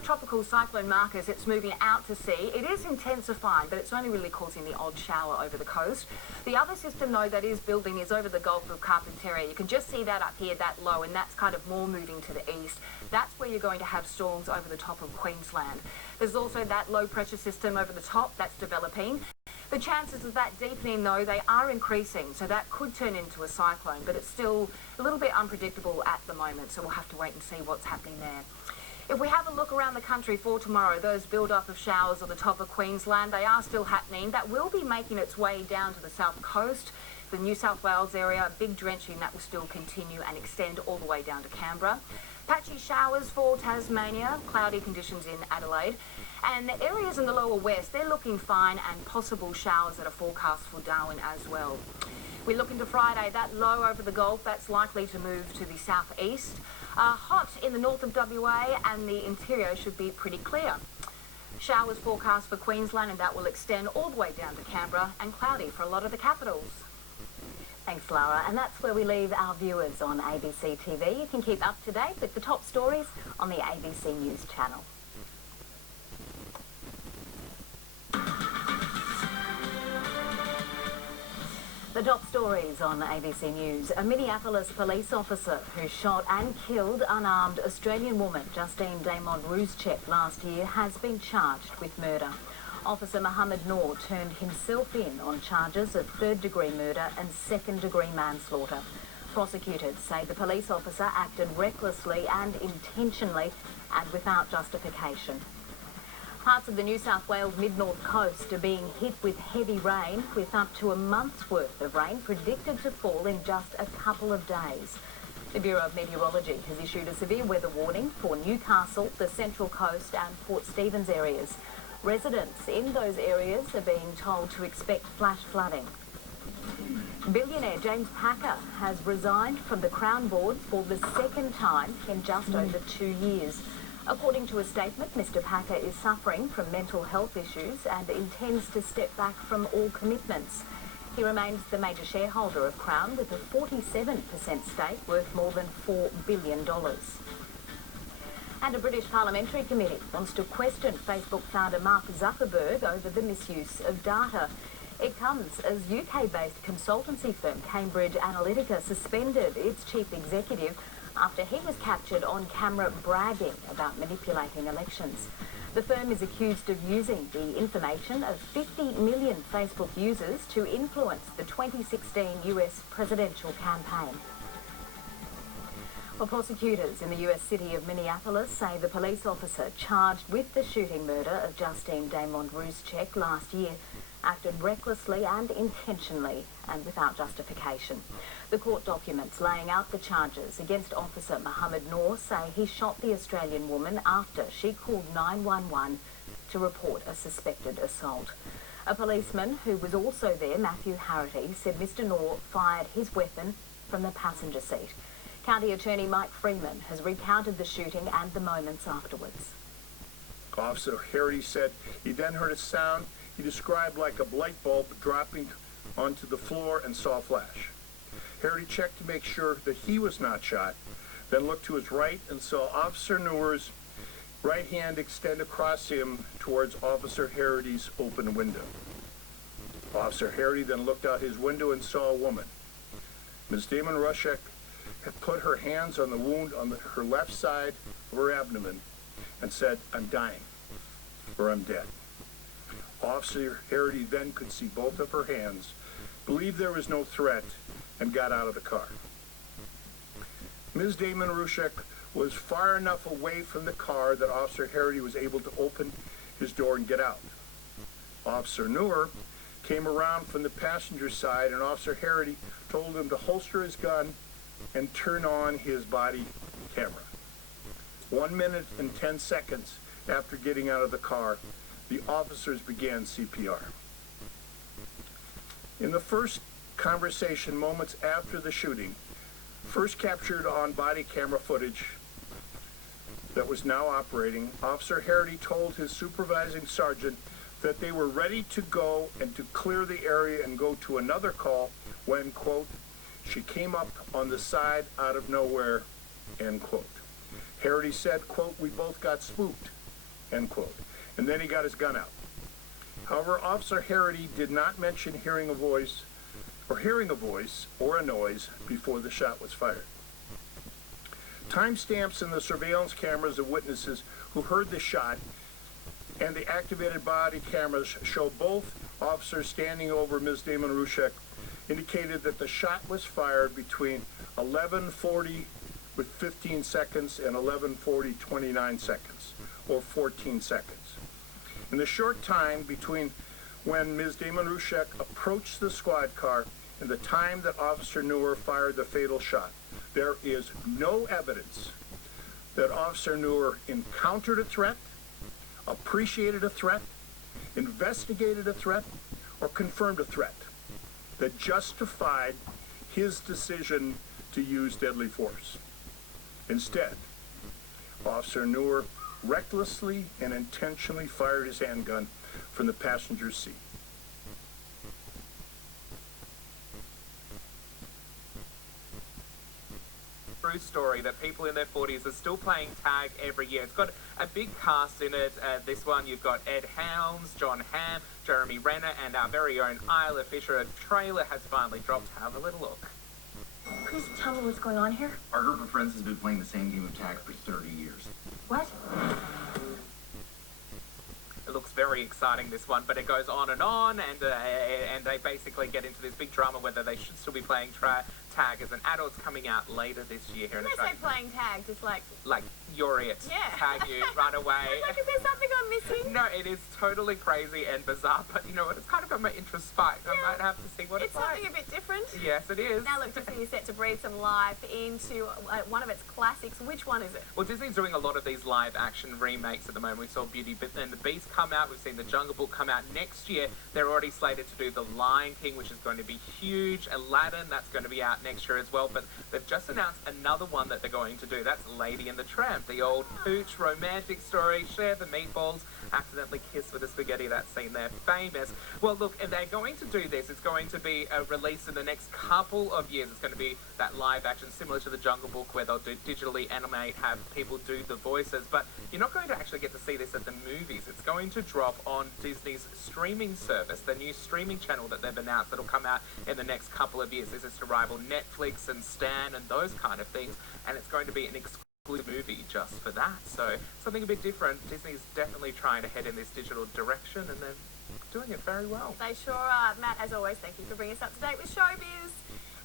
tropical cyclone Marcus, it's moving out to sea. It is intensifying, but it's only really causing the odd shower over the coast. The other system, though, that is building is over the Gulf of Carpentaria. You can just see that up here, that low, and that's kind of more moving to the east. That's where you're going to have storms over the top of Queensland. There's also that low pressure system over the top that's developing. The chances of that deepening, though, they are increasing, so that could turn into a cyclone, but it's still a little bit unpredictable at the moment, so we'll have to wait and see what's happening there. If we have a look around the country for tomorrow, those build-up of showers on the top of Queensland, they are still happening. That will be making its way down to the south coast, the New South Wales area. Big drenching that will still continue and extend all the way down to Canberra. Patchy showers for Tasmania, cloudy conditions in Adelaide. And the areas in the lower west, they're looking fine, and possible showers that are forecast for Darwin as well. We look into Friday, that low over the Gulf, that's likely to move to the southeast. Hot in the north of WA, and the interior should be pretty clear. Showers forecast for Queensland, and that will extend all the way down to Canberra, and cloudy for a lot of the capitals. Thanks, Lara. And that's where we leave our viewers on ABC TV. You can keep up to date with the top stories on the ABC News channel. The top stories on ABC News. A Minneapolis police officer who shot and killed unarmed Australian woman Justine Damon-Ruschek last year has been charged with murder. Officer Mohammed Noor turned himself in on charges of third-degree murder and second-degree manslaughter. Prosecutors say the police officer acted recklessly and intentionally and without justification. Parts of the New South Wales mid-north coast are being hit with heavy rain, with up to a month's worth of rain predicted to fall in just a couple of days. The Bureau of Meteorology has issued a severe weather warning for Newcastle, the Central Coast and Port Stephens areas. Residents in those areas are being told to expect flash flooding. Billionaire James Packer has resigned from the Crown Board for the second time in just over 2 years. According to a statement, Mr Packer is suffering from mental health issues and intends to step back from all commitments. He remains the major shareholder of Crown with a 47% stake worth more than $4 billion. And a British parliamentary committee wants to question Facebook founder Mark Zuckerberg over the misuse of data. It comes as UK-based consultancy firm Cambridge Analytica suspended its chief executive after he was captured on camera bragging about manipulating elections. The firm is accused of using the information of 50 million Facebook users to influence the 2016 US presidential campaign. Well, prosecutors in the US city of Minneapolis say the police officer charged with the shooting murder of Justine Damon-Ruschek last year acted recklessly and intentionally and without justification. The court documents laying out the charges against Officer Mohammed Noor say he shot the Australian woman after she called 911 to report a suspected assault. A policeman who was also there, Matthew Harity, said Mr Noor fired his weapon from the passenger seat. County Attorney Mike Freeman has recounted the shooting and the moments afterwards. Officer Harity said he then heard a sound he described like a light bulb dropping onto the floor and saw a flash. Harity checked to make sure that he was not shot, then looked to his right and saw Officer Noor's right hand extend across him towards Officer Harity's open window. Officer Harity then looked out his window and saw a woman. Ms. Damon-Ruschek had put her hands on the wound on her left side of her abdomen and said, "I'm dying," or "I'm dead." Officer Harity then could see both of her hands, believed there was no threat, and got out of the car. Ms. Damon-Ruschek was far enough away from the car that Officer Harity was able to open his door and get out. Officer Noor came around from the passenger side, and Officer Harity told him to holster his gun and turn on his body camera. 1 minute and 10 seconds after getting out of the car, the officers began CPR. In the first conversation moments after the shooting, first captured on body camera footage that was now operating, Officer Harity told his supervising sergeant that they were ready to go and to clear the area and go to another call when, quote, "she came up on the side out of nowhere," end quote. Harity said, quote, "we both got spooked," end quote. And then he got his gun out. However, Officer Harity did not mention hearing a voice or a noise before the shot was fired. Timestamps in the surveillance cameras of witnesses who heard the shot and the activated body cameras show both officers standing over Ms. Damon-Ruschek indicated that the shot was fired between 11:40 with 15 seconds and 11:40 29 seconds, or 14 seconds. In the short time between when Ms. Damon-Ruschek approached the squad car and the time that Officer Noor fired the fatal shot, there is no evidence that Officer Noor encountered a threat, appreciated a threat, investigated a threat, or confirmed a threat that justified his decision to use deadly force. Instead, Officer Noor recklessly and intentionally fired his handgun from the passenger seat. True story that people in their 40s are still playing tag every year. It's got a big cast in it. This one, you've got Ed Helms, John Hamm, Jeremy Renner, and our very own Isla Fisher. A trailer has finally dropped. Have a little look. Please tell me what's going on here. Our group of friends has been playing the same game of tag for 30 years. What? It looks very exciting, this one, but it goes on, and they basically get into this big drama whether they should still be playing tag as an adult. It's coming out later this year here in When I Australia. say playing tag, just like You're it. Yeah. Tag you, run away. Like, is there something I'm missing? No, it is totally crazy and bizarre, but you know what? It's kind of got my interest spiked. I might have to see what it's like. It's something a bit different. Yes, it is. Now look, Disney is set to breathe some life into one of its classics. Which one is it? Well, Disney's doing a lot of these live-action remakes at the moment. We saw Beauty and the Beast come out. We've seen The Jungle Book come out next year. They're already slated to do The Lion King, which is going to be huge. Aladdin, that's going to be out next year as well. But they've just announced another one that they're going to do. That's Lady and the Tramp, the old pooch romantic story. Share the meatballs, accidentally kiss with the spaghetti. That scene there, famous. Well, look, and they're going to do this. It's going to be a release in the next couple of years. It's going to be that live action similar to The Jungle Book, where they'll digitally animate, have people do the voices. But you're not going to actually get to see this at the movies. It's going to drop on Disney's streaming service, the new streaming channel that they've announced that'll come out in the next couple of years. This is to rival Netflix and Stan and those kind of things, and it's going to be an exclusive movie just for that. So something a bit different. Disney's definitely trying to head in this digital direction, and they're doing it very well. They sure are. Matt, as always, thank you for bringing us up to date with showbiz.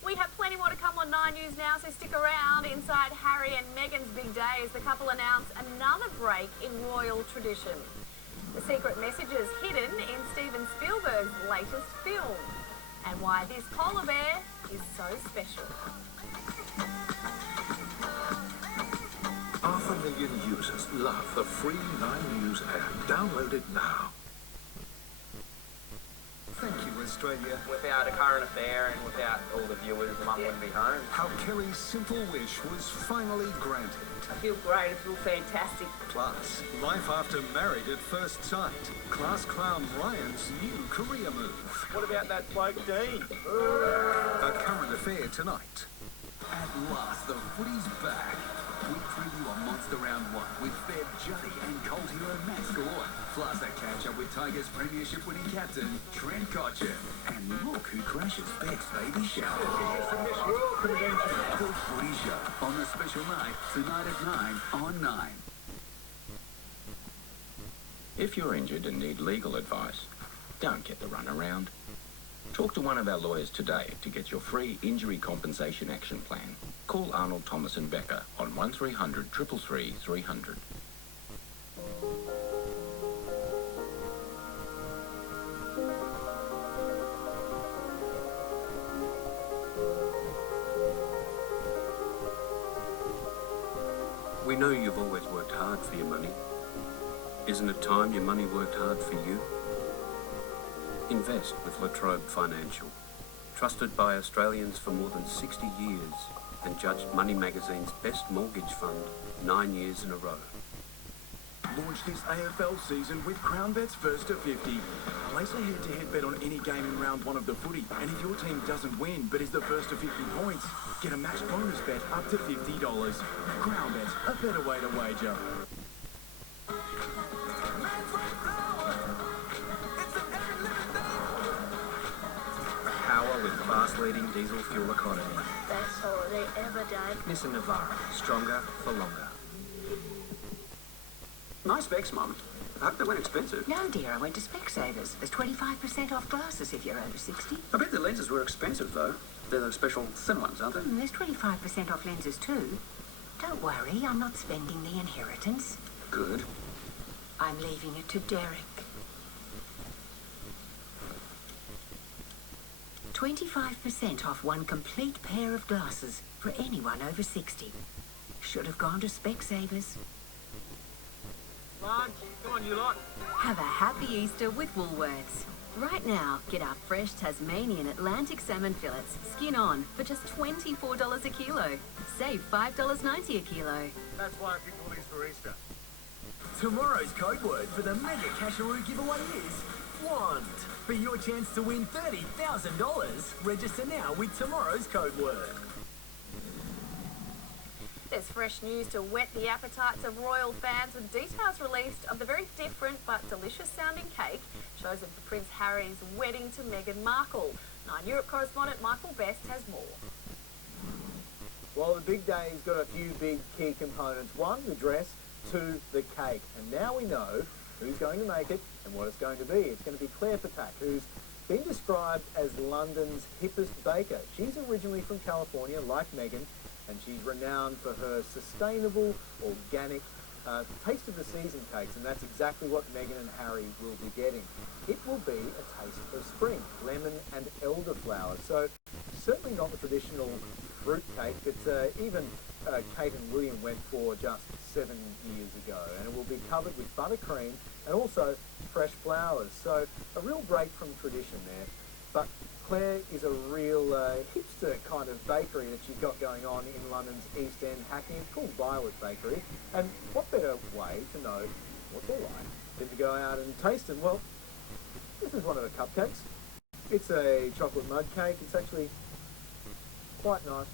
We have plenty more to come on 9 News now, so stick around. Inside Harry and Meghan's big day as the couple announce another break in royal tradition. The secret messages hidden in Steven Spielberg's latest film, and why this polar bear is so special. 500,000 users love the free 9 News app. Download it now. Thank you, Australia. Without a current affair and without all the viewers, Mum wouldn't be home. How Kelly's simple wish was finally granted. I feel great, I feel fantastic. Plus, life after married at first sight. Class clown Ryan's new career move. What about that bloke Dean? A current affair tonight. At last, the footy's back. We preview a monster round 1 with Bev Juddy and Colt hero Max Galore. Plus a catch-up with Tigers premiership winning captain Trent Cotchin. And look who crashes Bev's baby shower. The Footy Show on the special night tonight at 9 on 9. If you're injured and need legal advice, don't get the runaround. Talk to one of our lawyers today to get your free injury compensation action plan. Call Arnold Thomas and Becker on 1300 333 300. We know you've always worked hard for your money. Isn't it time your money worked hard for you? Invest with Latrobe Financial. Trusted by Australians for more than 60 years and judged Money Magazine's best mortgage fund 9 years in a row. Launch this AFL season with CrownBet's First to 50. Place a head-to-head bet on any game in round 1 of the footy, and if your team doesn't win but is the first to 50 points, get a match bonus bet up to $50. CrownBet, a better way to wager. Power with class-leading diesel fuel economy. Best holiday ever, Dad. Nissan Navara, stronger for longer. Nice specs, Mum. I hope they weren't expensive. No, dear, I went to Specsavers. There's 25% off glasses if you're over 60. I bet the lenses were expensive, though. They're the special thin ones, aren't they? There's 25% off lenses, too. Don't worry, I'm not spending the inheritance. Good. I'm leaving it to Derek. 25% off one complete pair of glasses for anyone over 60. Should have gone to Specsavers. Come on, you lot. Have a happy Easter with Woolworths. Right now, get our fresh Tasmanian Atlantic salmon fillets, skin on, for just $24 a kilo. Save $5.90 a kilo. That's why I picked all these for Easter. Tomorrow's code word for the Mega Casharoo giveaway is want. For your chance to win $30,000, register now with tomorrow's code word. There's fresh news to whet the appetites of royal fans with details released of the very different but delicious sounding cake chosen for Prince Harry's wedding to Meghan Markle. 9 Europe correspondent Michael Best has more. Well, the big day's got a few big key components. One, the dress, two, the cake. And now we know who's going to make it and what it's going to be. It's going to be Claire Patak, who's been described as London's hippest baker. She's originally from California, like Meghan, and she's renowned for her sustainable, organic, taste of the season cakes, and that's exactly what Meghan and Harry will be getting. It will be a taste of spring, lemon and elderflower. So certainly not the traditional fruit cake that even Kate and William went for just 7 years ago, and it will be covered with buttercream and also fresh flowers. So a real break from tradition there. But Claire is a real hipster kind of bakery that she's got going on in London's East End, Hackney. It's called Violet Bakery. And what better way to know what they're like than to go out and taste them? Well, this is one of the cupcakes. It's a chocolate mud cake. It's actually quite nice.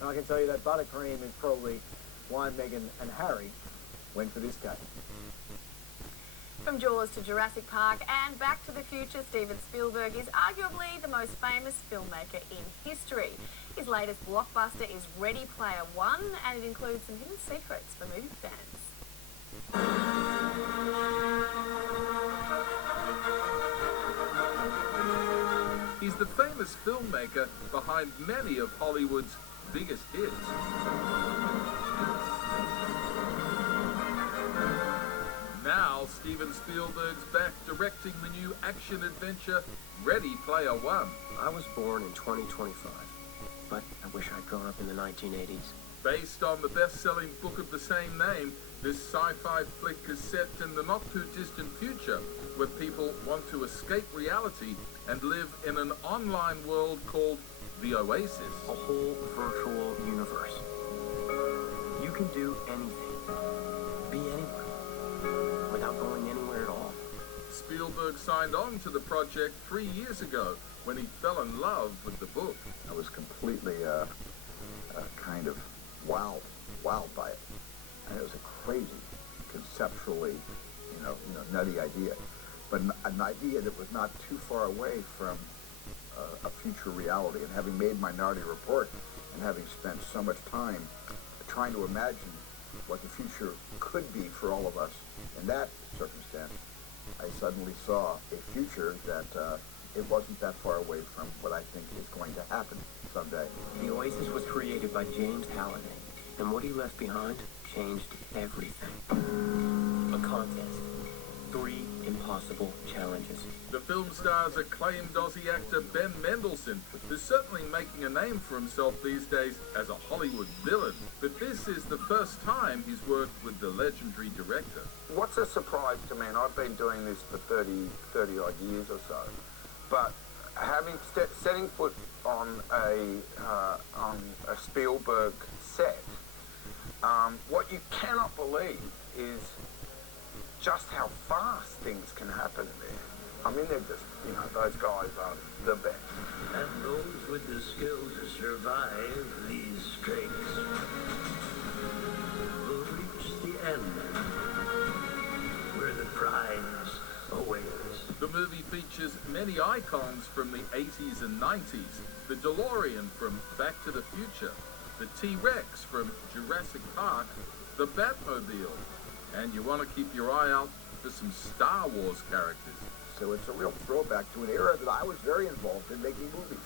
And I can tell you that buttercream is probably why Meghan and Harry went for this cake. From Jaws to Jurassic Park and Back to the Future, Steven Spielberg is arguably the most famous filmmaker in history. His latest blockbuster is Ready Player One, and it includes some hidden secrets for movie fans. He's the famous filmmaker behind many of Hollywood's biggest hits. Now, Steven Spielberg's back directing the new action-adventure Ready Player One. I was born in 2025, but I wish I'd grown up in the 1980s. Based on the best-selling book of the same name, this sci-fi flick is set in the not-too-distant future, where people want to escape reality and live in an online world called the Oasis. A whole virtual universe. You can do anything, be anywhere, without going anywhere at all. Spielberg signed on to the project 3 years ago when he fell in love with the book. I was completely kind of wowed by it. And it was a crazy, conceptually, nutty idea. But an idea that was not too far away from a future reality. And having made Minority Report and having spent so much time trying to imagine what the future could be for all of us in that circumstance, I suddenly saw a future that it wasn't that far away from what I think is going to happen someday. The Oasis was created by James Halliday, and what he left behind changed everything. A contest. 3 impossible challenges. The film stars acclaimed Aussie actor Ben Mendelsohn, who's certainly making a name for himself these days as a Hollywood villain. But this is the first time he's worked with the legendary director. What's a surprise to me, and I've been doing this for 30 odd years or so, but setting foot on a Spielberg set, what you cannot believe is just how fast things can happen there. I mean, they're just, those guys are the best. And those with the skill to survive these straits will reach the end, where the prize awaits. The movie features many icons from the 80s and 90s. The DeLorean from Back to the Future, the T-Rex from Jurassic Park, the Batmobile, and you want to keep your eye out for some Star Wars characters. So it's a real throwback to an era that I was very involved in making movies.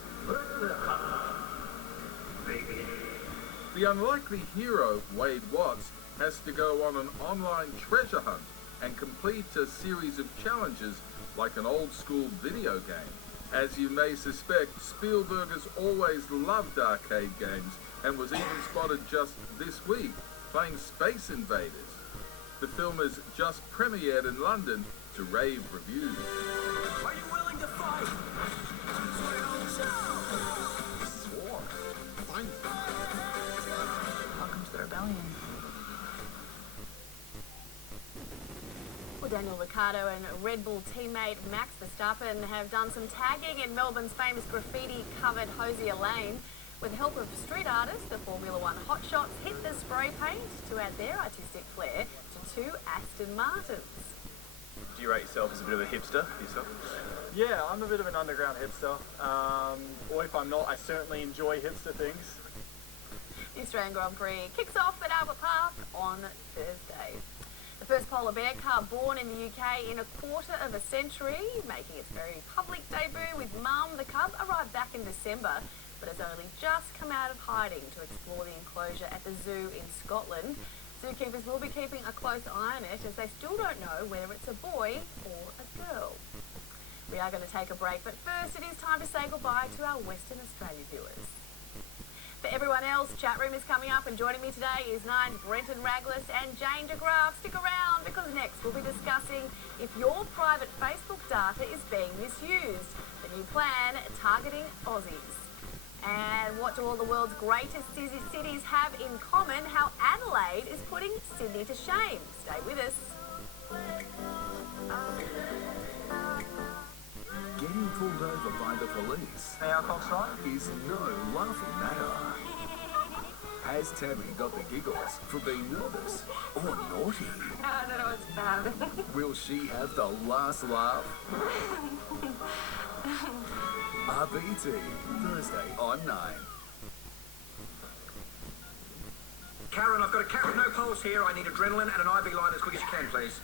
The unlikely hero, Wade Watts, has to go on an online treasure hunt and complete a series of challenges like an old-school video game. As you may suspect, Spielberg has always loved arcade games and was even spotted just this week playing Space Invaders. The film has just premiered in London to rave reviews. Are you willing to fight? This is war. Fine. Welcome to the rebellion. Well, Daniel Ricciardo and Red Bull teammate Max Verstappen have done some tagging in Melbourne's famous graffiti-covered Hosier Lane. With the help of street artists, the Formula One hotshots hit the spray paint to add their artistic flair to two Aston Martins. Do you rate yourself as a bit of a hipster yourself? Yeah, I'm a bit of an underground hipster. Or if I'm not, I certainly enjoy hipster things. The Australian Grand Prix kicks off at Albert Park on Thursday. The first polar bear cub born in the UK in a quarter of a century, making its very public debut with Mum. The cub arrived back in December, but has only just come out of hiding to explore the enclosure at the zoo in Scotland. Zookeepers will be keeping a close eye on it as they still don't know whether it's a boy or a girl. We are going to take a break, but first it is time to say goodbye to our Western Australia viewers. For everyone else, Chat Room is coming up, and joining me today is Nine's Brenton Raglas and Jane de Graaf. Stick around, because next we'll be discussing if your private Facebook data is being misused, the new plan targeting Aussies. And what do all the world's greatest cities have in common? How Adelaide is putting Sydney to shame. Stay with us. Getting pulled over by the police is no laughing matter. Has Tammy got the giggles for being nervous or naughty? I don't know what's bad. Will she have the last laugh? RBT, Thursday on 9. Karen, I've got a cat with no pulse here. I need adrenaline and an IV line as quick as you can, please.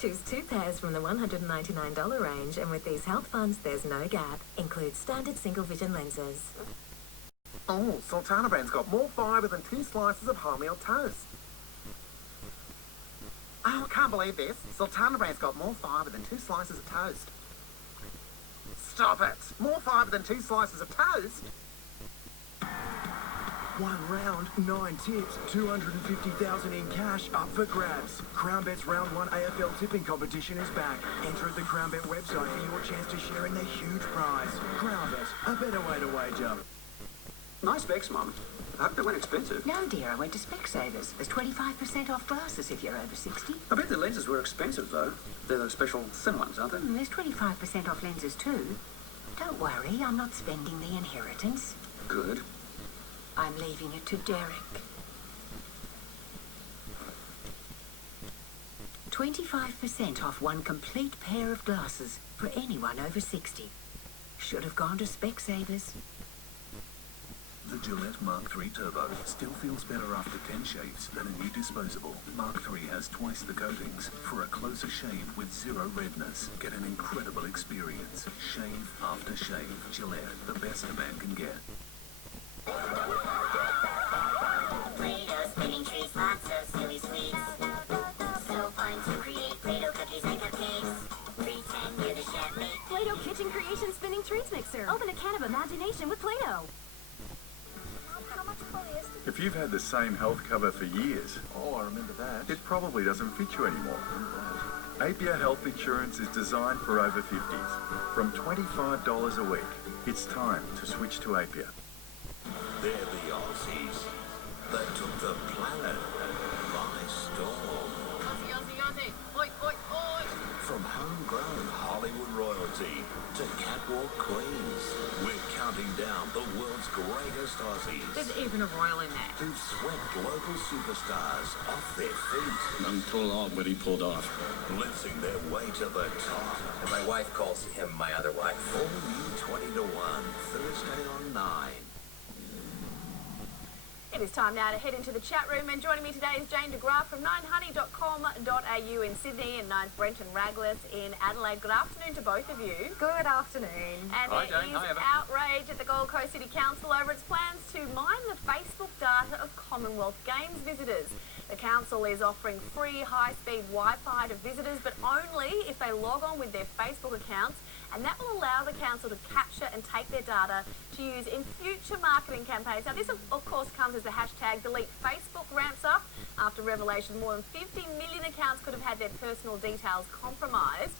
Choose 2 pairs from the $199 range, and with these health funds, there's no gap. Includes standard single vision lenses. Oh, Sultana Brand's got more fibre than 2 slices of wholemeal toast. Oh, I can't believe this. Sultana Brand's got more fibre than 2 slices of toast. Stop it! More fibre than 2 slices of toast? 1 round, 9 tips, 250,000 in cash up for grabs. CrownBet's Round 1 AFL tipping competition is back. Enter at the CrownBet website for your chance to share in the huge prize. CrownBet, a better way to wager. Nice specs, Mum. I hope they weren't expensive. No, dear, I went to Specsavers. There's 25% off glasses if you're over 60. I bet the lenses were expensive, though. They're those special thin ones, aren't they? There's 25% off lenses too. Don't worry, I'm not spending the inheritance. Good. I'm leaving it to Derek. 25% off 1 complete pair of glasses for anyone over 60. Should have gone to Specsavers. The Gillette Mark III Turbo still feels better after 10 shaves than a new disposable. Mark III has twice the coatings for a closer shave with 0 redness. Get an incredible experience. Shave after shave. Gillette, the best a man can get. Play-Doh spinning trees, lots of silly sweets. So fun to create Play-Doh cookies and cupcakes. Pretend you're the chef. Play-Doh Kitchen Creation Spinning Treats Mixer. Open a can of imagination with Play-Doh. If you've had the same health cover for years, Oh, I remember that. it probably doesn't fit you anymore. Apia Health Insurance is designed for over 50s. From $25 a week, it's time to switch to Apia. They're the Aussies that took the planet by storm. Aussie, Aussie, Aussie. Oi, oi, oi. From homegrown Hollywood royalty to catwalk queens, we're counting down the world's greatest Aussies. There's even a royal in there. Who've swept local superstars off their feet. Until already pulled off. Blitzing their way to the top. And my wife calls him my other wife. All new 20 to 1, Thursday on 9. It is time now to head into the chat room, and joining me today is Jane de Graaf from 9honey.com.au in Sydney and 9's Brenton Raglas in Adelaide. Good afternoon to both of you. Good afternoon. And Hi, there Jane. is Hi, Eva. outrage at the Gold Coast City Council over its plans to mine the Facebook data of Commonwealth Games visitors. The council is offering free high-speed Wi-Fi to visitors, but only if they log on with their Facebook accounts and that will allow the council to capture and take their data to use in future marketing campaigns. Now, this of course comes as the hashtag delete Facebook ramps up after revelation more than 50 million accounts could have had their personal details compromised.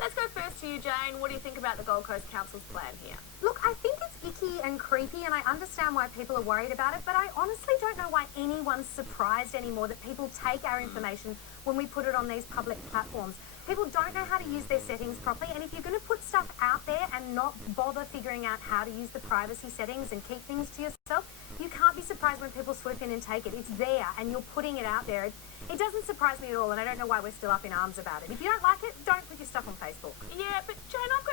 Let's go first to you, Jane. What do you think about the Gold Coast Council's plan here? Look, I think it's icky and creepy, and I understand why people are worried about it, but I honestly don't know why anyone's surprised anymore that people take our information when we put it on these public platforms. People don't know how to use their settings properly, and if you're going to put stuff out there and not bother figuring out how to use the privacy settings and keep things to yourself, you can't be surprised when people swoop in and take it. It's there, and you're putting it out there. It doesn't surprise me at all, and I don't know why we're still up in arms about it. If you don't like it, don't put your stuff on Facebook. Yeah, but Jane, I've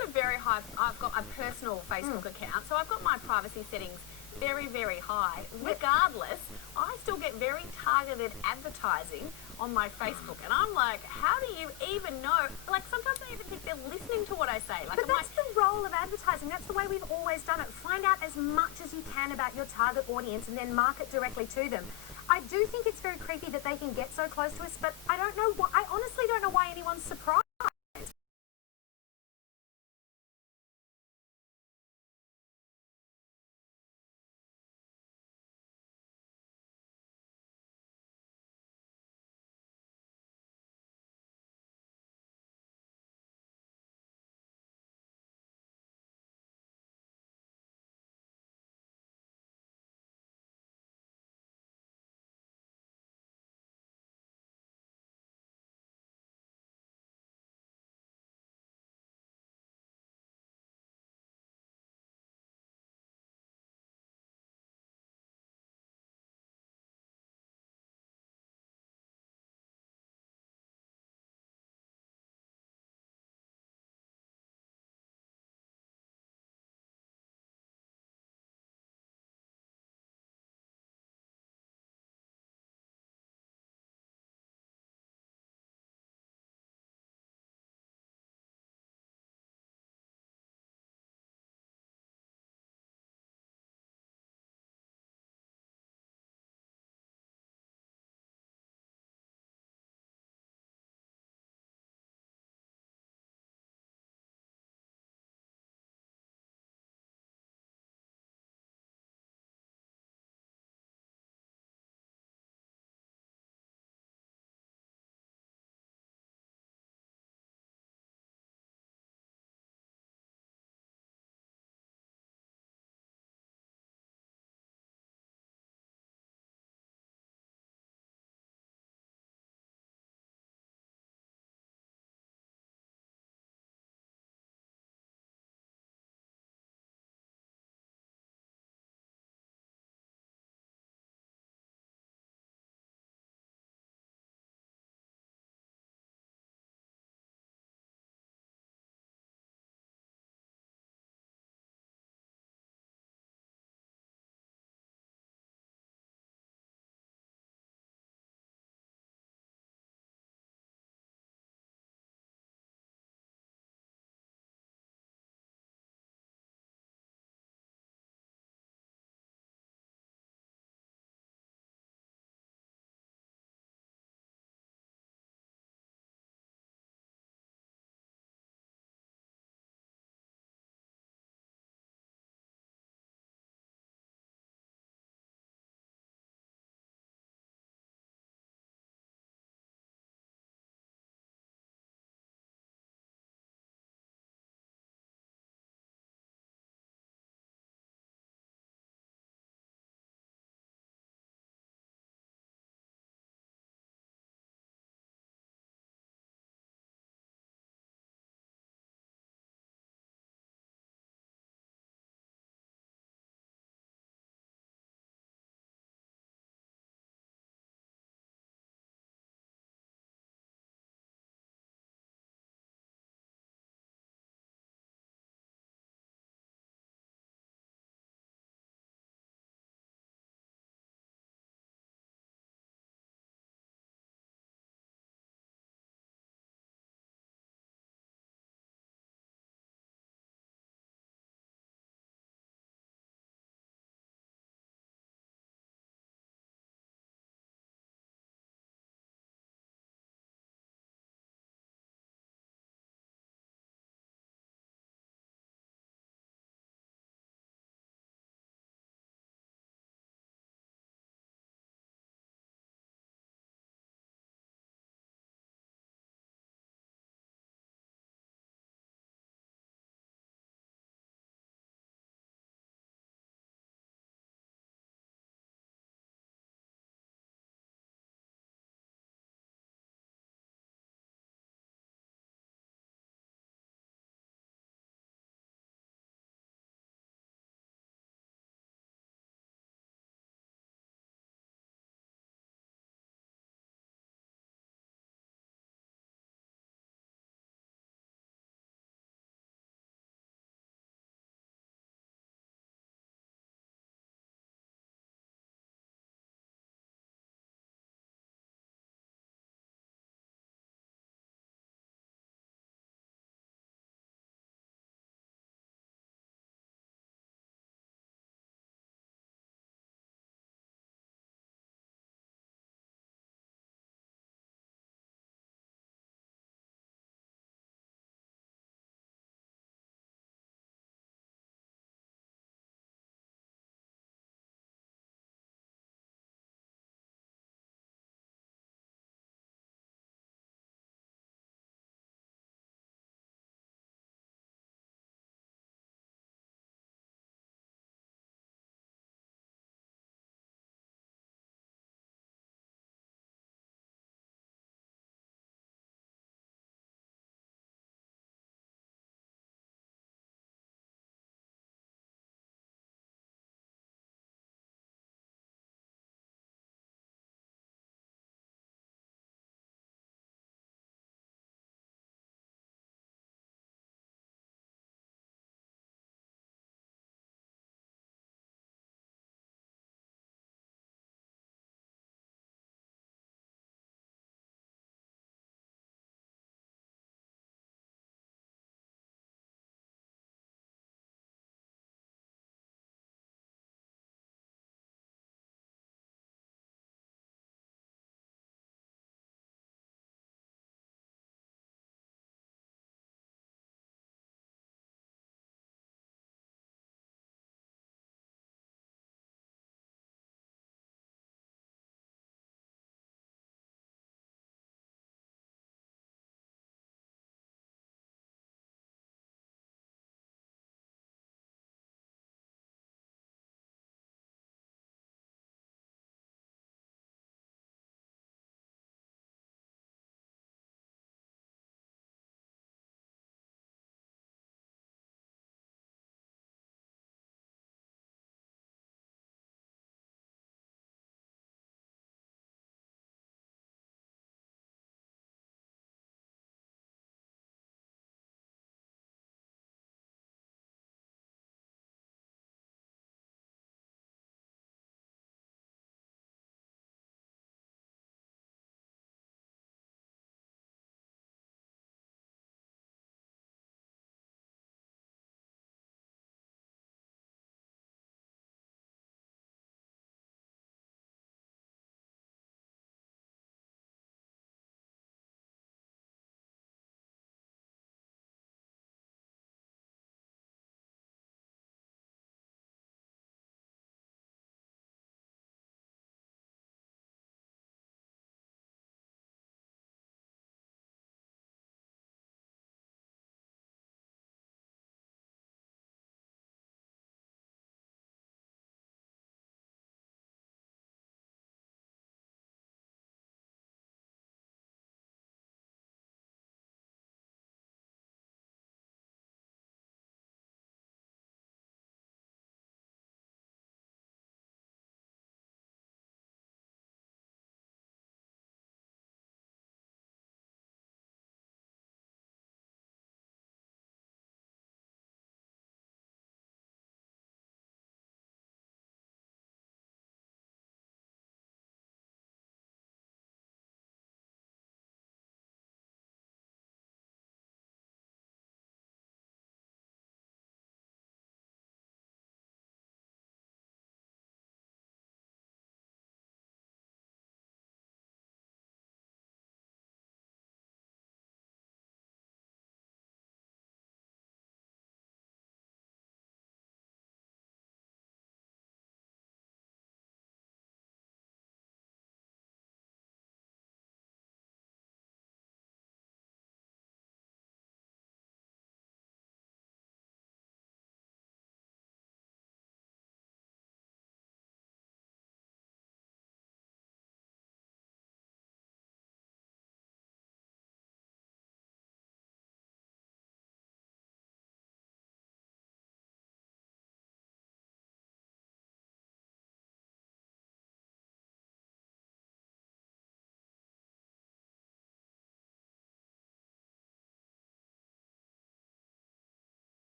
got a personal Facebook account, so I've got my privacy settings very, very high. Regardless, I still get very targeted advertising on my Facebook, and I'm like, how do you even know? Like, sometimes I even think they're listening to what I say. Like, But that's the role of advertising. That's the way we've always done it. Find out as much as you can about your target audience and then market directly to them. I do think it's very creepy that they can get so close to us, but I honestly don't know why anyone's surprised.